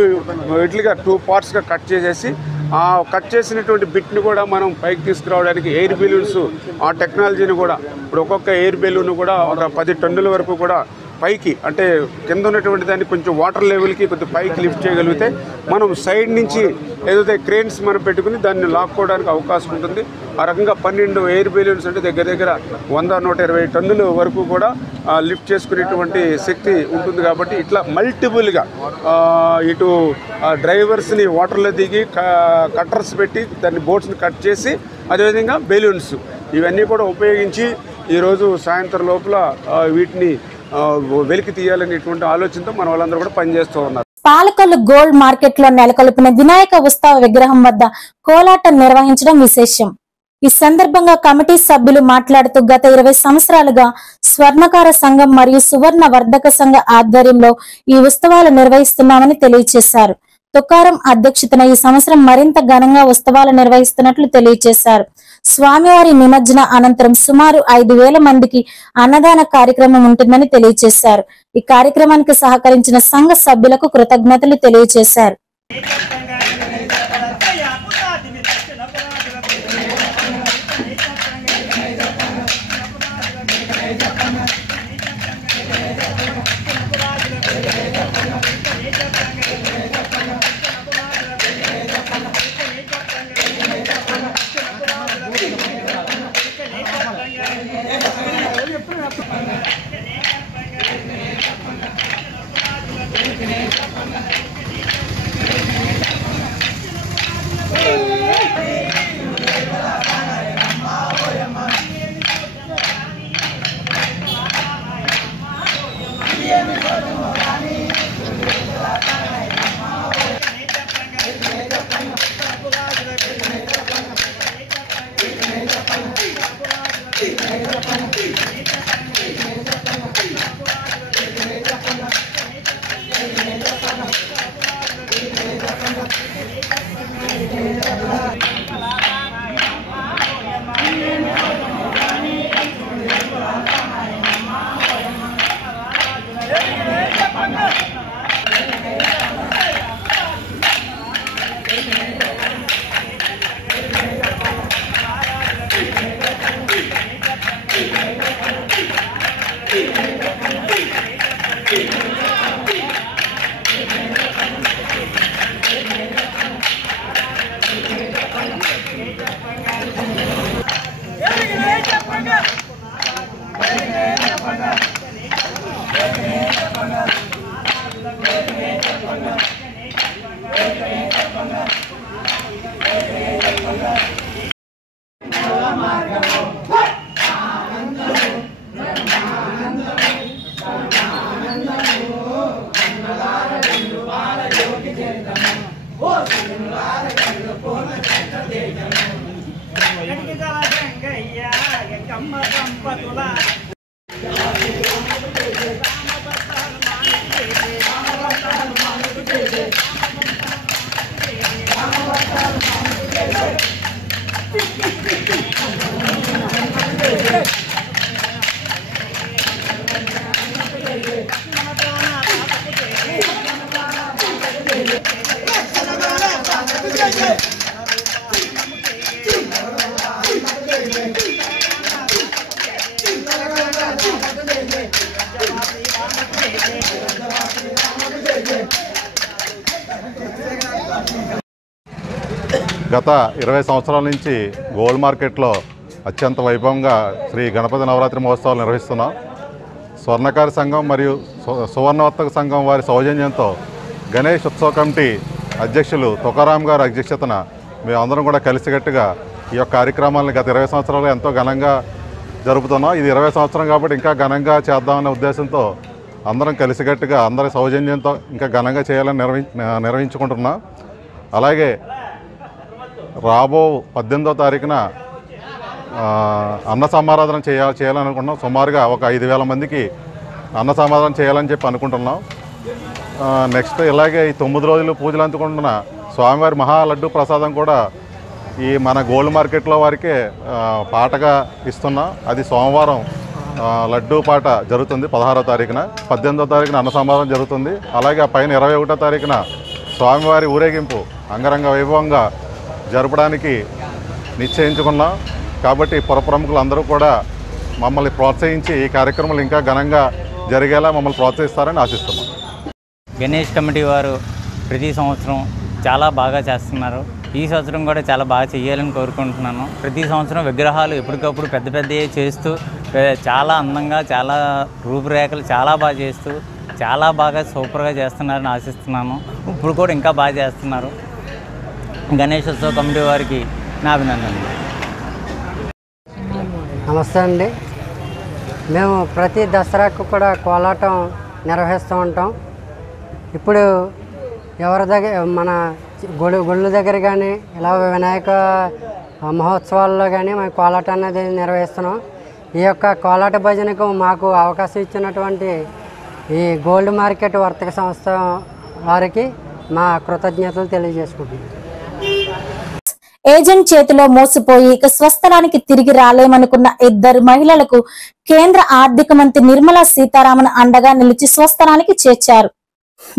ఇట్లుగా 2 పార్ట్స్గా కట్ చేసేసి ఆ కట్ చేసినటువంటి బిట్ని కూడా మనం పైకి తీసుకురావడానికి ఎయిర్ బెలూన్స్ ఆ టెక్నాలజీని కూడా ఇప్పుడు ఒక్కొక్క ఎయిర్ బెలూన్ కూడా ఒక 10 టన్నుల వరకు కూడా పైకి అంటే కింద ఉన్నటువంటి దాన్ని కొంచెం వాటర్ లెవెల్కి కొంచెం పైకి లిఫ్ట్ చేయగలిగితే మనం సైడ్ నుంచి ఏదైతే క్రేన్స్ మనం పెట్టుకుని దాన్ని లాక్కోవడానికి అవకాశం ఉంటుంది. ఆ రకంగా 12 ఎయిర్ బెలూన్స్ అంటే దగ్గర దగ్గర 100-120 టన్నుల వరకు కూడా లిఫ్ట్ చేసుకునేటువంటి శక్తి ఉంటుంది. కాబట్టి ఇట్లా మల్టిపుల్గా ఇటు డ్రైవర్స్ని వాటర్లో దిగి కట్టర్స్ పెట్టి దాన్ని బోట్స్ని కట్ చేసి అదేవిధంగా బెలూన్స్ ఇవన్నీ కూడా ఉపయోగించి ఈరోజు సాయంత్రం లోపల వీటిని వెలికి తీయాలనేటువంటి ఆలోచనతో మన వాళ్ళందరూ కూడా పనిచేస్తూ ఉన్నారు. పాలకొల్లు గోల్డ్ మార్కెట్ లో నెలకొల్పిన వినాయక ఉత్సవ విగ్రహం వద్ద కోలాటం నిర్వహించడం విశేషం. ఈ సందర్భంగా కమిటీ సభ్యులు మాట్లాడుతూ గత 20 సంవత్సరాలుగా స్వర్ణకార సంఘం మరియు సువర్ణ వర్ధక సంఘ ఆధ్వర్యంలో ఈ ఉత్సవాలు నిర్వహిస్తున్నామని తెలియజేశారు. తుకారం అధ్యక్షతన ఈ సంవత్సరం మరింత ఘనంగా ఉత్సవాలు నిర్వహిస్తున్నట్లు తెలియజేశారు. స్వామివారి నిమజ్జన అనంతరం సుమారు 5,000 మందికి అన్నదాన కార్యక్రమం ఉంటుందని తెలియజేశారు. ఈ కార్యక్రమానికి సహకరించిన సంఘ సభ్యులకు కృతజ్ఞతలు తెలియజేశారు. గత 20 సంవత్సరాల నుంచి గోల్డ్ మార్కెట్లో అత్యంత వైభవంగా శ్రీ గణపతి నవరాత్రి మహోత్సవాలు నిర్వహిస్తున్నాం. స్వర్ణకార సంఘం మరియు సువర్ణవర్తక సంఘం వారి సౌజన్యంతో గణేష్ ఉత్సవ కమిటీ అధ్యక్షులు తుకారాం గారి అధ్యక్షతన మేమందరం కూడా కలిసికట్టుగా ఈ యొక్క కార్యక్రమాలను గత 20 సంవత్సరాలు ఎంతో ఘనంగా జరుపుతున్నాం. ఇది 20 సంవత్సరం కాబట్టి ఇంకా ఘనంగా చేద్దామనే ఉద్దేశంతో అందరం కలిసికట్టుగా అందరి సౌజన్యంతో ఇంకా ఘనంగా చేయాలని నిర్వహించుకుంటున్నాం. అలాగే రాబో 18వ తారీఖున అన్న సమారాధన చేయాలనుకుంటున్నాం. సుమారుగా ఒక 5,000 మందికి అన్న సమారాధన చేయాలని చెప్పి అనుకుంటున్నాం. నెక్స్ట్ ఇలాగే ఈ 9 రోజులు పూజలు అందుకుంటున్న స్వామివారి మహాలడ్డు ప్రసాదం కూడా ఈ మన గోల్డ్ మార్కెట్లో వారికే పాటగా ఇస్తున్నాం. అది సోమవారం లడ్డూ పాట జరుగుతుంది 16వ తారీఖున, 18వ తారీఖున అన్న సమారం జరుగుతుంది. అలాగే ఆ పైన 21వ తారీఖున స్వామివారి ఊరేగింపు అంగరంగ వైభవంగా జరపడానికి నిశ్చయించుకున్నాం. కాబట్టి పుర ప్రముఖులు అందరూ కూడా మమ్మల్ని ప్రోత్సహించి ఈ కార్యక్రమాలు ఇంకా ఘనంగా జరిగేలా మమ్మల్ని ప్రోత్సహిస్తారని ఆశిస్తున్నాం. గణేష్ కమిటీ వారు ప్రతి సంవత్సరం చాలా బాగా చేస్తున్నారు. ఈ సంవత్సరం కూడా చాలా బాగా చేయాలని కోరుకుంటున్నాను. ప్రతి సంవత్సరం విగ్రహాలు ఎప్పటికప్పుడు పెద్ద పెద్దవి చేస్తూ చాలా అందంగా, చాలా రూపురేఖలు చాలా బాగా చేస్తూ చాలా బాగా సూపర్గా చేస్తున్నారని ఆశిస్తున్నాను. ఇప్పుడు కూడా ఇంకా బాగా చేస్తున్నారు. గణేశోత్సవ కమిటీ వారికి నా అభినందనలు. నమస్తే అండి. మేము ప్రతి దసరాకు కూడా కోలాటం నిర్వహిస్తూ ఉంటాం. ఇప్పుడు ఎవరి దగ్గర మన గుళ్ళ దగ్గర కానీ ఇలా వినాయక మహోత్సవాల్లో కానీ మేము కోలాటం అనేది నిర్వహిస్తున్నాం. ఈ యొక్క కోలాట భజనకు మాకు అవకాశం ఇచ్చినటువంటి ఈ గోల్డ్ మార్కెట్ వర్తక సంస్థ వారికి మా కృతజ్ఞతలు తెలియజేసుకుంటున్నాం. ఏజెంట్ చేతిలో మోసపోయి ఇక స్వస్థలానికి తిరిగి రాలేమనుకున్న ఇద్దరు మహిళలకు కేంద్ర ఆర్థిక మంత్రి నిర్మలా సీతారామన్ అండగా నిలిచి స్వస్థలానికి చేర్చారు.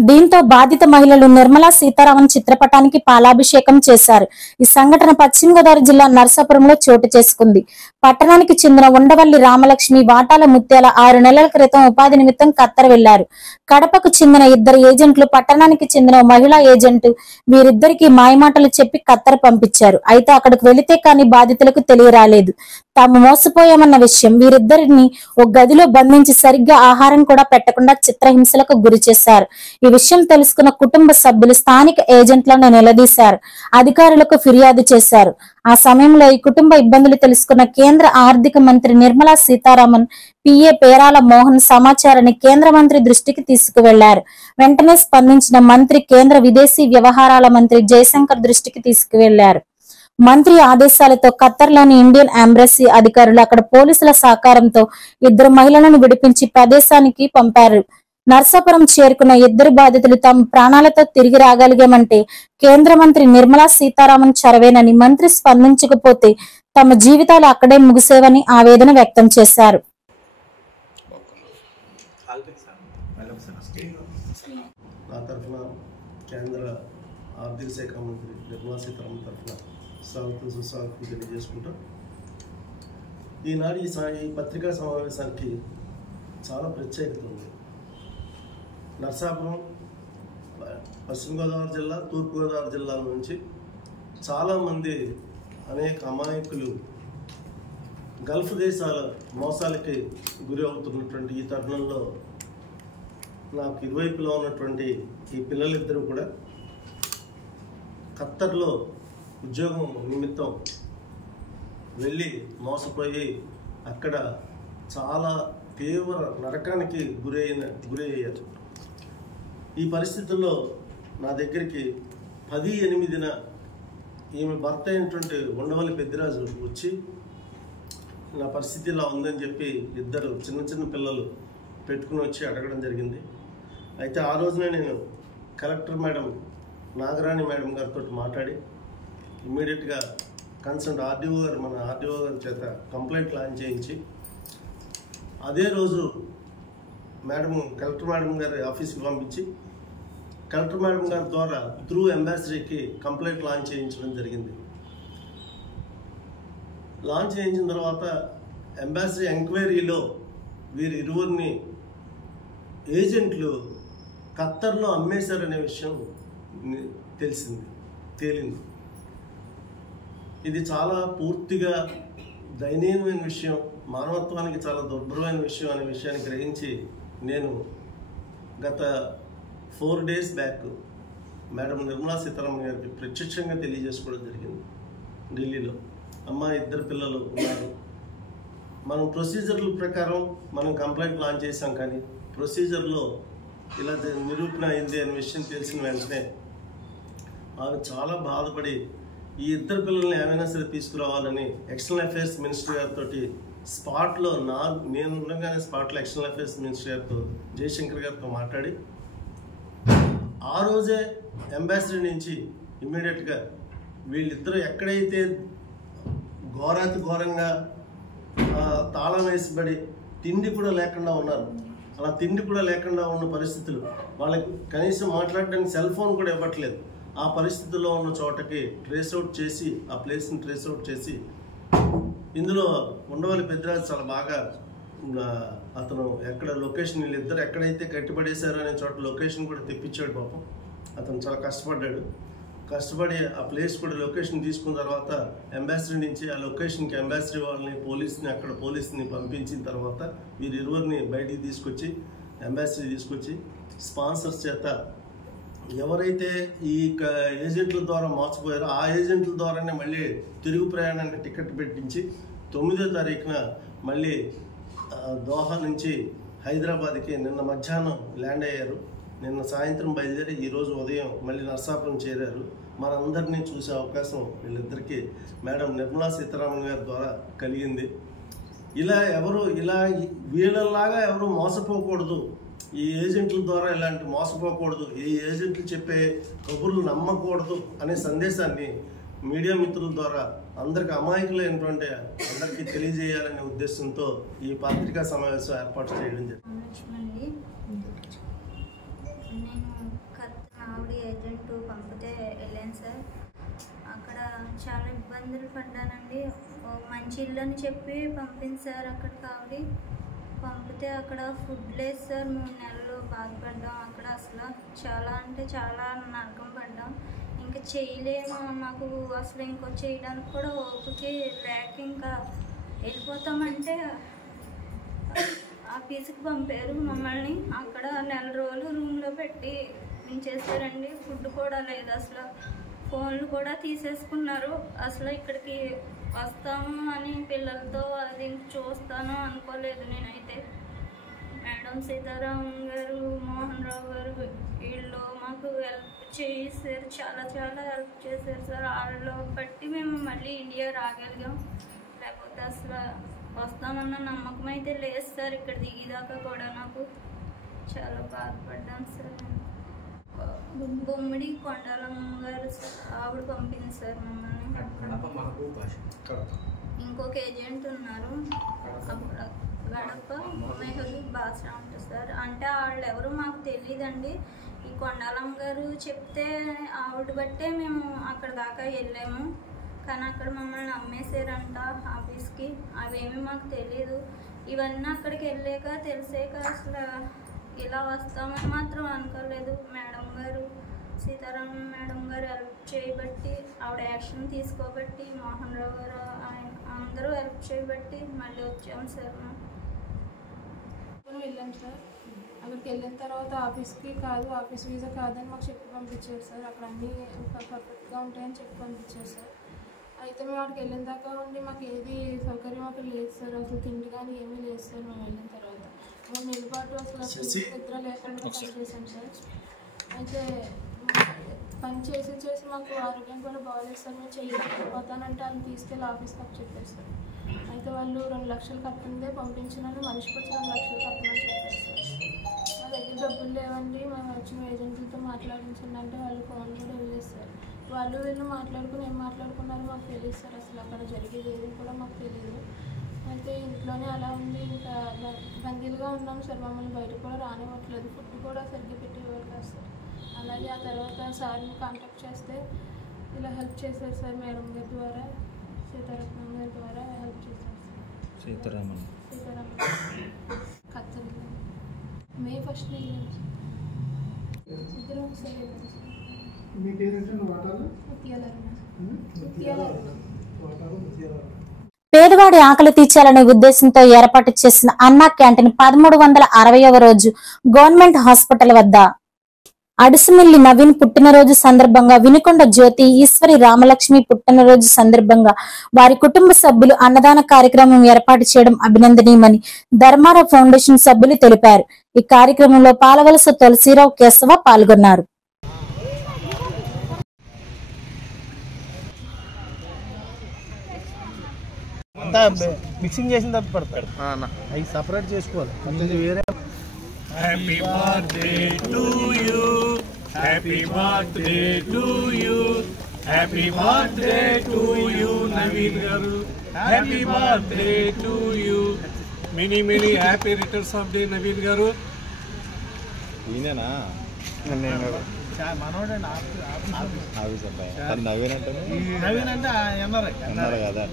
దీంతో బాధిత మహిళలు నిర్మలా సీతారామన్ చిత్రపటానికి పాలాభిషేకం చేశారు. ఈ సంఘటన పశ్చిమ గోదావరి జిల్లా నరసాపురంలో చోటు చేసుకుంది. పట్టణానికి చెందిన ఉండవల్లి రామలక్ష్మి వాటాల ముత్యాల 6 నెలల క్రితం ఉపాధి నిమిత్తం ఖత్తర్ వెళ్లారు. కడపకు చెందిన ఇద్దరు ఏజెంట్లు పట్టణానికి చెందిన మహిళా ఏజెంట్ వీరిద్దరికి మాయమాటలు చెప్పి ఖత్తర్ పంపించారు. అయితే అక్కడికి వెళితే కానీ బాధితులకు తెలియరాలేదు. తాము మోసపోయామన్న విషయం వీరిద్దరిని ఒక గదిలో బంధించి సరిగ్గా ఆహారం కూడా పెట్టకుండా చిత్రహింసలకు గురి చేశారు. ఈ విషయం తెలుసుకున్న కుటుంబ సభ్యులు స్థానిక ఏజెంట్లను నిలదీశారు. అధికారులకు ఫిర్యాదు చేశారు. ఆ సమయంలో ఈ కుటుంబ ఇబ్బందులు తెలుసుకున్న కేంద్ర ఆర్థిక మంత్రి నిర్మలా సీతారామన్ పిఏ పేరాల మోహన్ సమాచారాన్ని కేంద్ర మంత్రి దృష్టికి తీసుకువెళ్లారు. వెంటనే స్పందించిన మంత్రి కేంద్ర విదేశీ వ్యవహారాల మంత్రి జయశంకర్ దృష్టికి తీసుకువెళ్లారు. మంత్రి ఆదేశాలతో ఖత్తర్లోని ఇండియన్ ఎంబసీ అధికారులు అక్కడ పోలీసుల సహకారంతో ఇద్దరు మహిళలను విడిపించి ప్రదేశానికి పంపారు. నర్సాపురం చేరుకున్న ఇద్దరు బాధితులు తమ ప్రాణాలతో తిరిగి రాగలిగామంటే కేంద్ర మంత్రి నిర్మలా సీతారామన్ చొరవేనని, మంత్రి స్పందించకపోతే తమ జీవితాలు అక్కడే ముగిసేవని ఆవేదన వ్యక్తం చేశారు. నా తరఫున కేంద్ర ఆర్థిక శాఖ మంత్రి నిర్మలా సీతారామన్ తరఫున స్వాగతం సుస్వాగతం తెలియజేసుకుంటాం. ఈనాడు ఈ పత్రికా సమావేశానికి చాలా ప్రత్యేకత ఉంది. నర్సాపురం పశ్చిమ గోదావరి జిల్లా, తూర్పుగోదావరి జిల్లాల నుంచి చాలామంది అనేక అమాయకులు గల్ఫ్ దేశాల మోసాలకి గురి అవుతున్నటువంటి ఈ తరుణంలో నాకు ఇరువైపులో ఉన్నటువంటి ఈ పిల్లలిద్దరూ కూడా ఖత్తర్లో ఉద్యోగం నిమిత్తం వెళ్ళి మోసపోయి అక్కడ చాలా తీవ్ర నరకానికి గురయ్యారు. ఈ పరిస్థితుల్లో నా దగ్గరికి 10/8న ఈమె భర్త అయినటువంటి ఉండవల్లి పెద్దిరాజు వచ్చి నా పరిస్థితి ఇలా ఉందని చెప్పి ఇద్దరు చిన్న పిల్లలు పెట్టుకుని వచ్చి అడగడం జరిగింది. అయితే ఆ రోజునే నేను కలెక్టర్ మేడం నాగరాణి మేడం గారితో మాట్లాడి ఇమ్మీడియట్గా కన్సర్న్ ఆర్డీఓ గారు, మన ఆర్డీఓ గారి చేత కంప్లైంట్ లాంచ్ చేయించి అదే రోజు కలెక్టర్ మేడం గారి ఆఫీస్కి పంపించి కలెక్టర్ మేడం గారి ద్వారా త్రూ ఎంబాసీకి కంప్లైంట్ లాంచ్ చేయించడం జరిగింది. లాంచ్ చేయించిన తర్వాత ఎంబాసీ ఎంక్వైరీలో వీరి ఇరువురిని ఏజెంట్లు ఖత్తర్లో అమ్మేశారనే విషయం తేలింది. ఇది చాలా పూర్తిగా దయనీయమైన విషయం, మానవత్వానికి చాలా దుర్భరమైన విషయం అనే విషయాన్ని గ్రహించి నేను గత 4 days back madam Nirmala Sitharaman గారికి ప్రత్యక్షంగా తెలియజేసుకోవడం జరిగింది. ఢిల్లీలో అమ్మ ఇద్దరు పిల్లలు ఉన్నారు, మనం ప్రొసీజర్ల ప్రకారం మనం కంప్లైంట్ లాంచ్ చేసాం, కానీ ప్రొసీజర్లో ఇలా నిరూపణ అయింది అనే విషయం తెలిసిన వెంటనే ఆమె చాలా బాధపడి ఈ ఇద్దరు పిల్లల్ని ఏమైనా సరే తీసుకురావాలని ఎక్స్టర్నల్ అఫైర్స్ మినిస్టర్ గారితో స్పాట్లో నేను ఉండగానే స్పాట్లో ఎక్స్టర్నల్ అఫైర్స్ మినిస్టర్ గారితో జయశంకర్ గారితో మాట్లాడి ఆ రోజే ఎంబాసీ నుంచి ఇమ్మీడియట్గా వీళ్ళిద్దరూ ఎక్కడైతే ఘోరాతి ఘోరంగా తాళం వేసిబడి తిండి కూడా లేకుండా ఉన్నారు. అలా తిండి కూడా లేకుండా ఉన్న పరిస్థితులు, వాళ్ళకి కనీసం మాట్లాడడానికి సెల్ ఫోన్ కూడా ఇవ్వట్లేదు. ఆ పరిస్థితుల్లో ఉన్న చోటకి ట్రేస్అవుట్ చేసి ఆ ప్లేస్ని ట్రేస్అవుట్ చేసి ఇందులో ఉండవల్లి పెద్దిరాజు చాలా బాగా అతను ఎక్కడ లొకేషన్ వీళ్ళిద్దరు ఎక్కడైతే కట్టిపడేశారో అనే చోట లొకేషన్ కూడా తెప్పించాడు. పాపం అతను చాలా కష్టపడి ఆ ప్లేస్ కూడా లొకేషన్ తీసుకున్న తర్వాత అంబాసిడర్ నుంచి ఆ లొకేషన్కి అంబాసిడర్ వాళ్ళని పోలీస్ని పంపించిన తర్వాత వీరిరువురిని బయటికి తీసుకొచ్చి అంబాసిడర్ తీసుకొచ్చి స్పాన్సర్స్ చేత ఎవరైతే ఈ ఏజెంట్ల ద్వారా మోసపోయారో ఆ ఏజెంట్ల ద్వారానే మళ్ళీ తిరుగు ప్రయాణానికి టికెట్ పెట్టించి 9వ తారీఖున మళ్ళీ దోహా నుంచి హైదరాబాద్కి నిన్న మధ్యాహ్నం ల్యాండ్ అయ్యారు. నిన్న సాయంత్రం బయలుదేరి ఈరోజు ఉదయం మళ్ళీ నర్సాపురం చేరారు. మనందరినీ చూసే అవకాశం వీళ్ళిద్దరికీ మేడం నిర్మలా సీతారామన్ గారి ద్వారా కలిగింది. ఇలా వీళ్ళలాగా ఎవరు మోసపోకూడదు, ఈ ఏజెంట్ల ద్వారా ఇలాంటి మోసపోకూడదు, ఈ ఏజెంట్లు చెప్పే కబుర్లు నమ్మకూడదు అనే సందేశాన్ని మీడియా మిత్రుల ద్వారా అందరికి అమాయకులైనటువంటి అందరికీ తెలియజేయాలనే ఉద్దేశంతో ఈ పత్రికా సమావేశం ఏర్పాటు చేయడం జరిగింది. ఆవిడ ఏజెంట్ పంపితే వెళ్ళాను సార్. అక్కడ చాలా ఇబ్బందులు పడ్డానండి. మంచి ఇల్లు అని చెప్పి పంపింది సార్. అక్కడికి ఆవిడ పంపితే అక్కడ ఫుడ్ లేదు సార్. 3 నెలలు బాధపడ్డాం. అక్కడ అసలు చాలా అంటే చాలా నరకం పడ్డాం. ఇంకా చేయలేము, మాకు అసలు ఇంకో చేయడానికి కూడా ఓపిక లేక ఇంకా వెళ్ళిపోతామంటే ఆఫీస్కి పంపారు మమ్మల్ని. అక్కడ 1 నెల రోజులు రూమ్లో పెట్టి చేశారండి. ఫుడ్ కూడా లేదు, అసలు ఫోన్లు కూడా తీసేసుకున్నారు. అసలు ఇక్కడికి వస్తాము అని పిల్లలతో అది చూస్తాను అనుకోలేదు నేనైతే. మేడం సీతారామన్ గారు, మోహన్ రావు గారు వీళ్ళు మాకు హెల్ప్ చేశారు, చాలా హెల్ప్ చేశారు సార్. వాళ్ళు బట్టి మేము మళ్ళీ ఇండియా రాగలిగాం. లేకపోతే అసలు వస్తామన్న నమ్మకం అయితే లేదు సార్. ఇక్కడ దిగేదాకా కూడా నాకు చాలా బాధపడ్డాను సార్. బొమ్మిడి కొండాలమ్మ గారు ఆవిడ పంపింది సార్ మమ్మల్ని. ఇంకొక ఏజెంట్ ఉన్నారు గడప మెహబూబ్ బాసా ఉంటుంది సార్. అంటే వాళ్ళు ఎవరు మాకు తెలియదండి. ఈ కొండాలమ్మ గారు చెప్తే ఆవిడ బట్టే మేము అక్కడ దాకా వెళ్ళాము. కానీ అక్కడ మమ్మల్ని అమ్మేశారంట ఆఫీస్కి. అవేమీ మాకు తెలీదు. ఇవన్నీ అక్కడికి వెళ్ళాక తెలిసాక అసలు ఇలా వస్తామని మాత్రం అనుకోలేదు. మేడం గారు, సీతారామన్ మేడం గారు హెల్ప్ చేయబట్టి, ఆవిడ యాక్షన్ తీసుకోబట్టి, మోహన్ రావు గారు అందరూ హెల్ప్ చేయబట్టి మళ్ళీ వచ్చాము సార్. వెళ్ళాం సార్. అక్కడికి వెళ్ళిన తర్వాత ఆఫీస్ వీసా కాదని మాకు చెప్పి పంపించారు సార్. అక్కడ అన్నీ పర్ఫెక్ట్గా ఉంటాయని చెప్పి పంపించారు సార్. అయితే మేము అక్కడికి వెళ్ళిన దాకా ఉండి మాకు ఏది సౌకర్యం అక్కడ లేదు సార్. అసలు తిండి కానీ ఏమీ లేదు సార్. మేము వెళ్ళిన తర్వాత 3 నెలల పాటు అసలు నిద్ర లేకుండా పనిచేసాం సార్. అయితే పని చేసి మాకు ఆరోగ్యం కూడా బాగోలేదు సార్. మేము చేయలేకపోతానంటే వాళ్ళు తీసుకెళ్ళి ఆఫీస్కి అప్పు చెప్పారు సార్. అయితే వాళ్ళు 2 లక్షలు కట్టిందే పంపించినాను, మనిషికి వచ్చి 2 లక్షలు కట్టమని చెప్పారు సార్. మా దగ్గర డబ్బులు లేవండి, మేము వచ్చిన ఏజెంట్లతో మాట్లాడించండి అంటే వాళ్ళు ఫోన్ కూడా వదిలేస్తారు. వాళ్ళు వీళ్ళు మాట్లాడుకుని ఏం మాట్లాడుకున్నారో మాకు తెలియదు సార్. అసలు అక్కడ జరిగేది ఏది కూడా మాకు తెలియదు. అయితే ఇంట్లోనే అలా ఉంది, ఇంకా బందీలుగా ఉన్నాం సార్. మమ్మల్ని బయటకు కూడా రానివ్వట్లేదు. ఫుడ్ కూడా సరిగ్గా పెట్టేవారు కాదు సార్. అలాగే ఆ తర్వాత సార్ని కాంటాక్ట్ చేస్తే ఇలా హెల్ప్ చేశారు సార్. మేడం గారి ద్వారా, సీతారామన్ గారి ద్వారా హెల్ప్ చేశారు సార్. సీతారామన్ కత్తర్ మే 1st వెళ్ళాను సార్. ఇద్దరు ఒకసారి వెళ్ళాను సార్. పేదవాడి ఆకలి తీర్చాలనే ఉద్దేశంతో ఏర్పాటు చేసిన అన్నా క్యాంటీన్ 1360వ రోజు గవర్నమెంట్ హాస్పిటల్ వద్ద అడుసుమిల్లి నవీన్ పుట్టినరోజు సందర్భంగా వినుకొండ జ్యోతి ఈశ్వరి రామలక్ష్మి పుట్టినరోజు సందర్భంగా వారి కుటుంబ సభ్యులు అన్నదాన కార్యక్రమం ఏర్పాటు చేయడం అభినందనీయమని ధర్మార ఫౌండేషన్ సభ్యులు తెలిపారు. ఈ కార్యక్రమంలో పాలవలస తులసిరావు కేశవ పాల్గొన్నారు. మిక్సింగ్ చేసిన తర్వాత పడతాడు అవి సపరేట్ చేసుకోవాలి. కొంచెం వేరే happy birthday to you, happy birthday to you, happy birthday to you Naveen garu, happy birthday to you. Many many happy returns of day Naveen garu. ఈయనేనా మనోడండి ఆఫీస్ అబ్బాయి. అది నవీన్ అంటే నవీన్ అంటే అన్నారు కదా.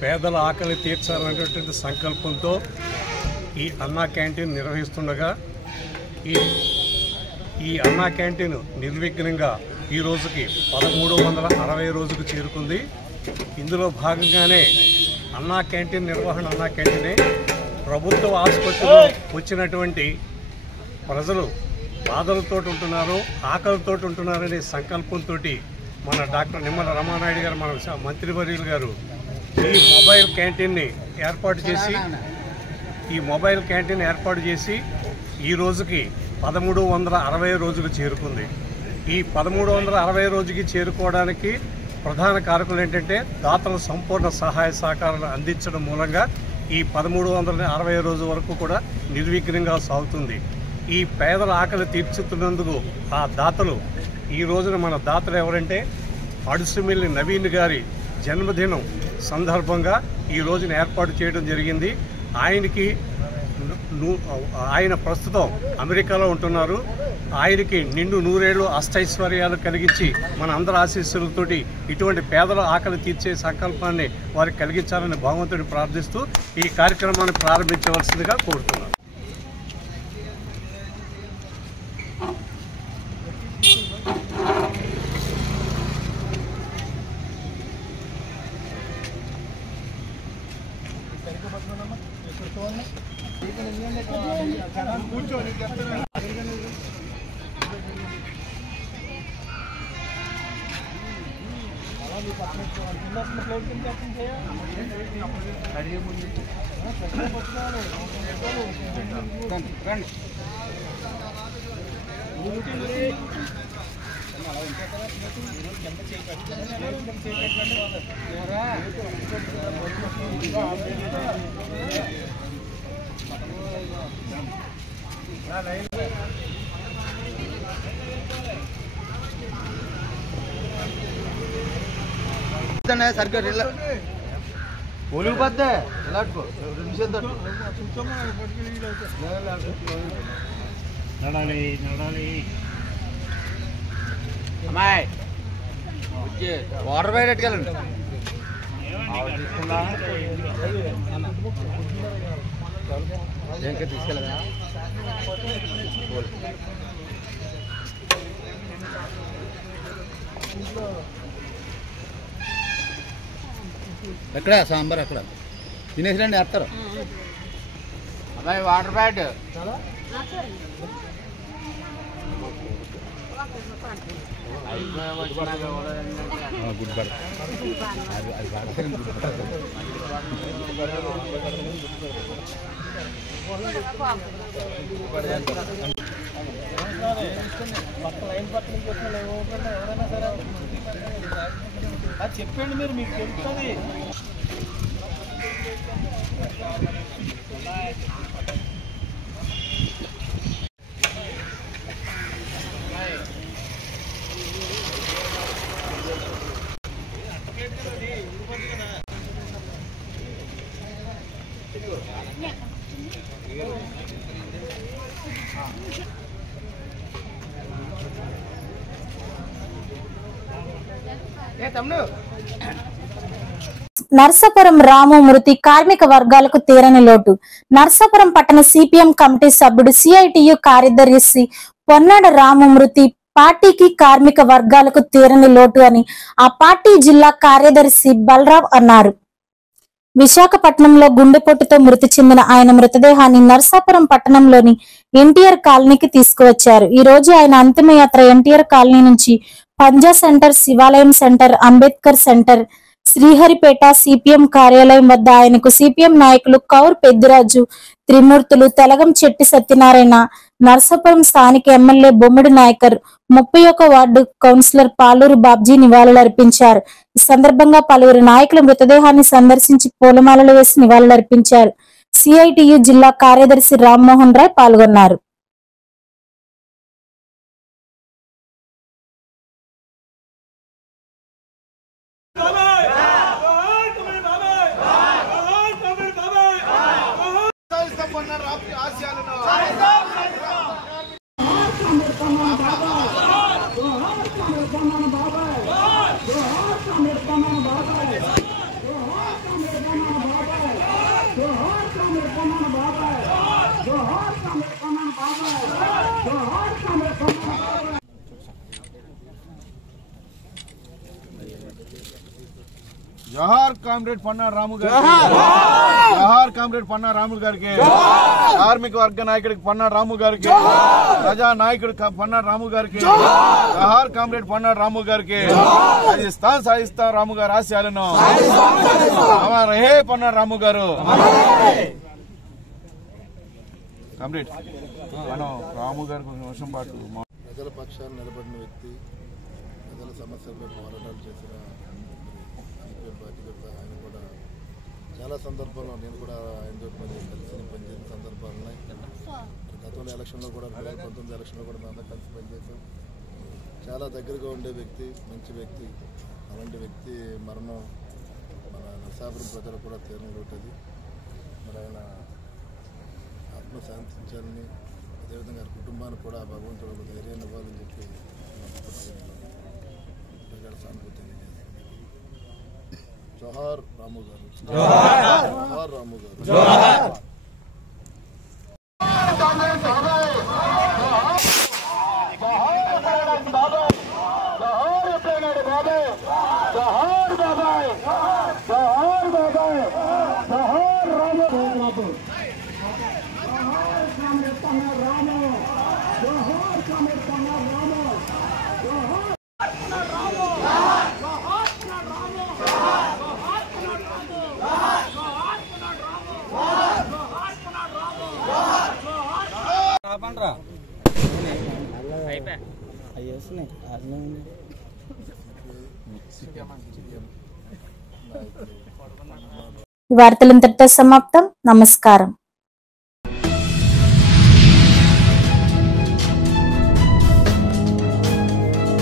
పేదల ఆకలి తీర్చాలనేటువంటి సంకల్పంతో ఈ అన్నా క్యాంటీన్ నిర్వహిస్తుండగా ఈ అన్నా క్యాంటీన్ నిర్విఘ్నంగా ఈ రోజుకి 1360 రోజుకు చేరుకుంది. ఇందులో భాగంగానే అన్నా క్యాంటీన్ నిర్వహణ అన్నా క్యాంటీనే ప్రభుత్వ ఆసుపత్రిలో వచ్చినటువంటి ప్రజలు బాధలతో ఉంటున్నారు, ఆకలితో ఉంటున్నారనే సంకల్పంతో మన డాక్టర్ నిమ్మల రామానాయుడు గారు, మన మంత్రివర్యులు గారు ఈ మొబైల్ క్యాంటీన్ని ఏర్పాటు చేసి ఈ రోజుకి 1360 రోజులు చేరుకుంది. ఈ 1360 రోజుకి చేరుకోవడానికి ప్రధాన కారకులు ఏంటంటే దాతల సంపూర్ణ సహాయ సహకారాలు అందించడం మూలంగా ఈ 1360 రోజు వరకు కూడా నిర్విఘ్నంగా సాగుతుంది. ఈ పేదల ఆకలి తీర్చుతున్నందుకు ఆ దాతలు ఈ రోజున మన దాతలు ఎవరంటే అడుసుమిల్లి నవీన్ గారి జన్మదినం సందర్భంగా ఈ రోజున ఏర్పాటు చేయడం జరిగింది. ఆయన ప్రస్తుతం అమెరికాలో ఉంటున్నారు. ఆయనకి నిండు 100 ఏళ్ళు అష్టైశ్వర్యాలు కలిగించి మన అందరి ఆశీస్సులతోటి ఇటువంటి పేదల ఆకలి తీర్చే సంకల్పాన్ని వారికి కలిగించాలని భగవంతుడిని ప్రార్థిస్తూ ఈ కార్యక్రమాన్ని ప్రారంభించవలసిందిగా కోరుతున్నాను. సరిగ్గా ఒలిగిపోద్దే ఇలాంటి 2 నిమిషాలు నడాలి నడాలి. అమ్మాయి వాటర్ బయట ఎట్టుకెళ్ళండి. ఇంకా తీసుకెళ్ళదా? ఎక్కడ సాంబార్ అక్కడ తినేసిరండి వేస్తారు. అబ్బాయి వాటర్ బ్యాట్ గుడ్ బర్ అది చెప్పండి మీరు, మీకు తెలుస్తుంది. నర్సాపురం రాము మృతి కార్మిక వర్గాలకు తీరని లోటు. నర్సాపురం పట్టణ సిపిఎం కమిటీ సభ్యుడు సిఐటియు కార్యదర్శి పొన్నాడ రాము మృతి పార్టీకి కార్మిక వర్గాలకు తీరని లోటు అని ఆ పార్టీ జిల్లా కార్యదర్శి బలరావ్ అన్నారు. విశాఖపట్నంలో గుండెపోటుతో మృతి చెందిన ఆయన మృతదేహాన్ని నర్సాపురం పట్టణంలోని ఎన్టీఆర్ కాలనీకి తీసుకువచ్చారు. ఈ రోజు ఆయన అంతిమయాత్ర ఎన్టీఆర్ కాలనీ నుంచి పంజా సెంటర్, శివాలయం సెంటర్, అంబేద్కర్ సెంటర్, శ్రీహరిపేట సిపిఎం కార్యాలయం వద్ద ఆయనకు సిపిఎం నాయకులు కౌర్ పెద్దిరాజు, త్రిమూర్తులు, తెలగం చెట్టి సత్యనారాయణ, నర్సాపురం స్థానిక ఎమ్మెల్యే బొమ్మిడి నాయకర్, 31వ వార్డు కౌన్సిలర్ పాలూరి బాబ్జీ నివాళులర్పించారు. ఈ సందర్భంగా పలువురు నాయకుల మృతదేహాన్ని సందర్శించి పూలమాలలు వేసి నివాళులర్పించారు. సిఐటియు జిల్లా కార్యదర్శి రామ్మోహన్ రాయ్ పాల్గొన్నారు. జోహార్ కామ్రేడ్ పన్నా రాము గారికి, జోహార్ కామ్రేడ్ పన్నా రాము గారికి, కార్మిక వర్గ నాయకుడికి పన్నా రాము గారికి, ప్రజా నాయకుడు పన్నా రాము గారికి, జోహార్ కామ్రేడ్ పన్నా రాము గారికి. సాధిస్తాం రాము గారు ఆశయాలను. రహే పన్నా రాము గారు. కామ్రేడ్ మనం రాము గారికి ఒక నిమిషం పాటు ప్రజల పక్షాన్ని నిలబడిన వ్యక్తి, ప్రజల సమస్యలపై పోరాటాలు చేసిన పార్టీ కూడా ఆయన కూడా చాలా సందర్భాల్లో నేను కూడా ఆయనతో కలిసి పనిచేసిన సందర్భాలు ఉన్నాయి. గతంలో ఎలక్షన్లో కూడా 2019 ఎలక్షన్లో కూడా మేము కలిసి పనిచేసాం. చాలా దగ్గరగా ఉండే వ్యక్తి, మంచి వ్యక్తి. అలాంటి వ్యక్తి మరణం మన నరసాపురం ప్రజలు కూడా తీరని ఉంటుంది. మరి ఆయన ఆత్మ శాంతించాలని, అదేవిధంగా కుటుంబానికి కూడా భగవంతుడు ఒక ధైర్యాన్ని ఇవ్వాలని చెప్పి సానుభూతి. జోహార్ రాము గారు, జోహార్ రాము గారు. వార్తలు ఇంతటితో సమాప్తం. నమస్కారం.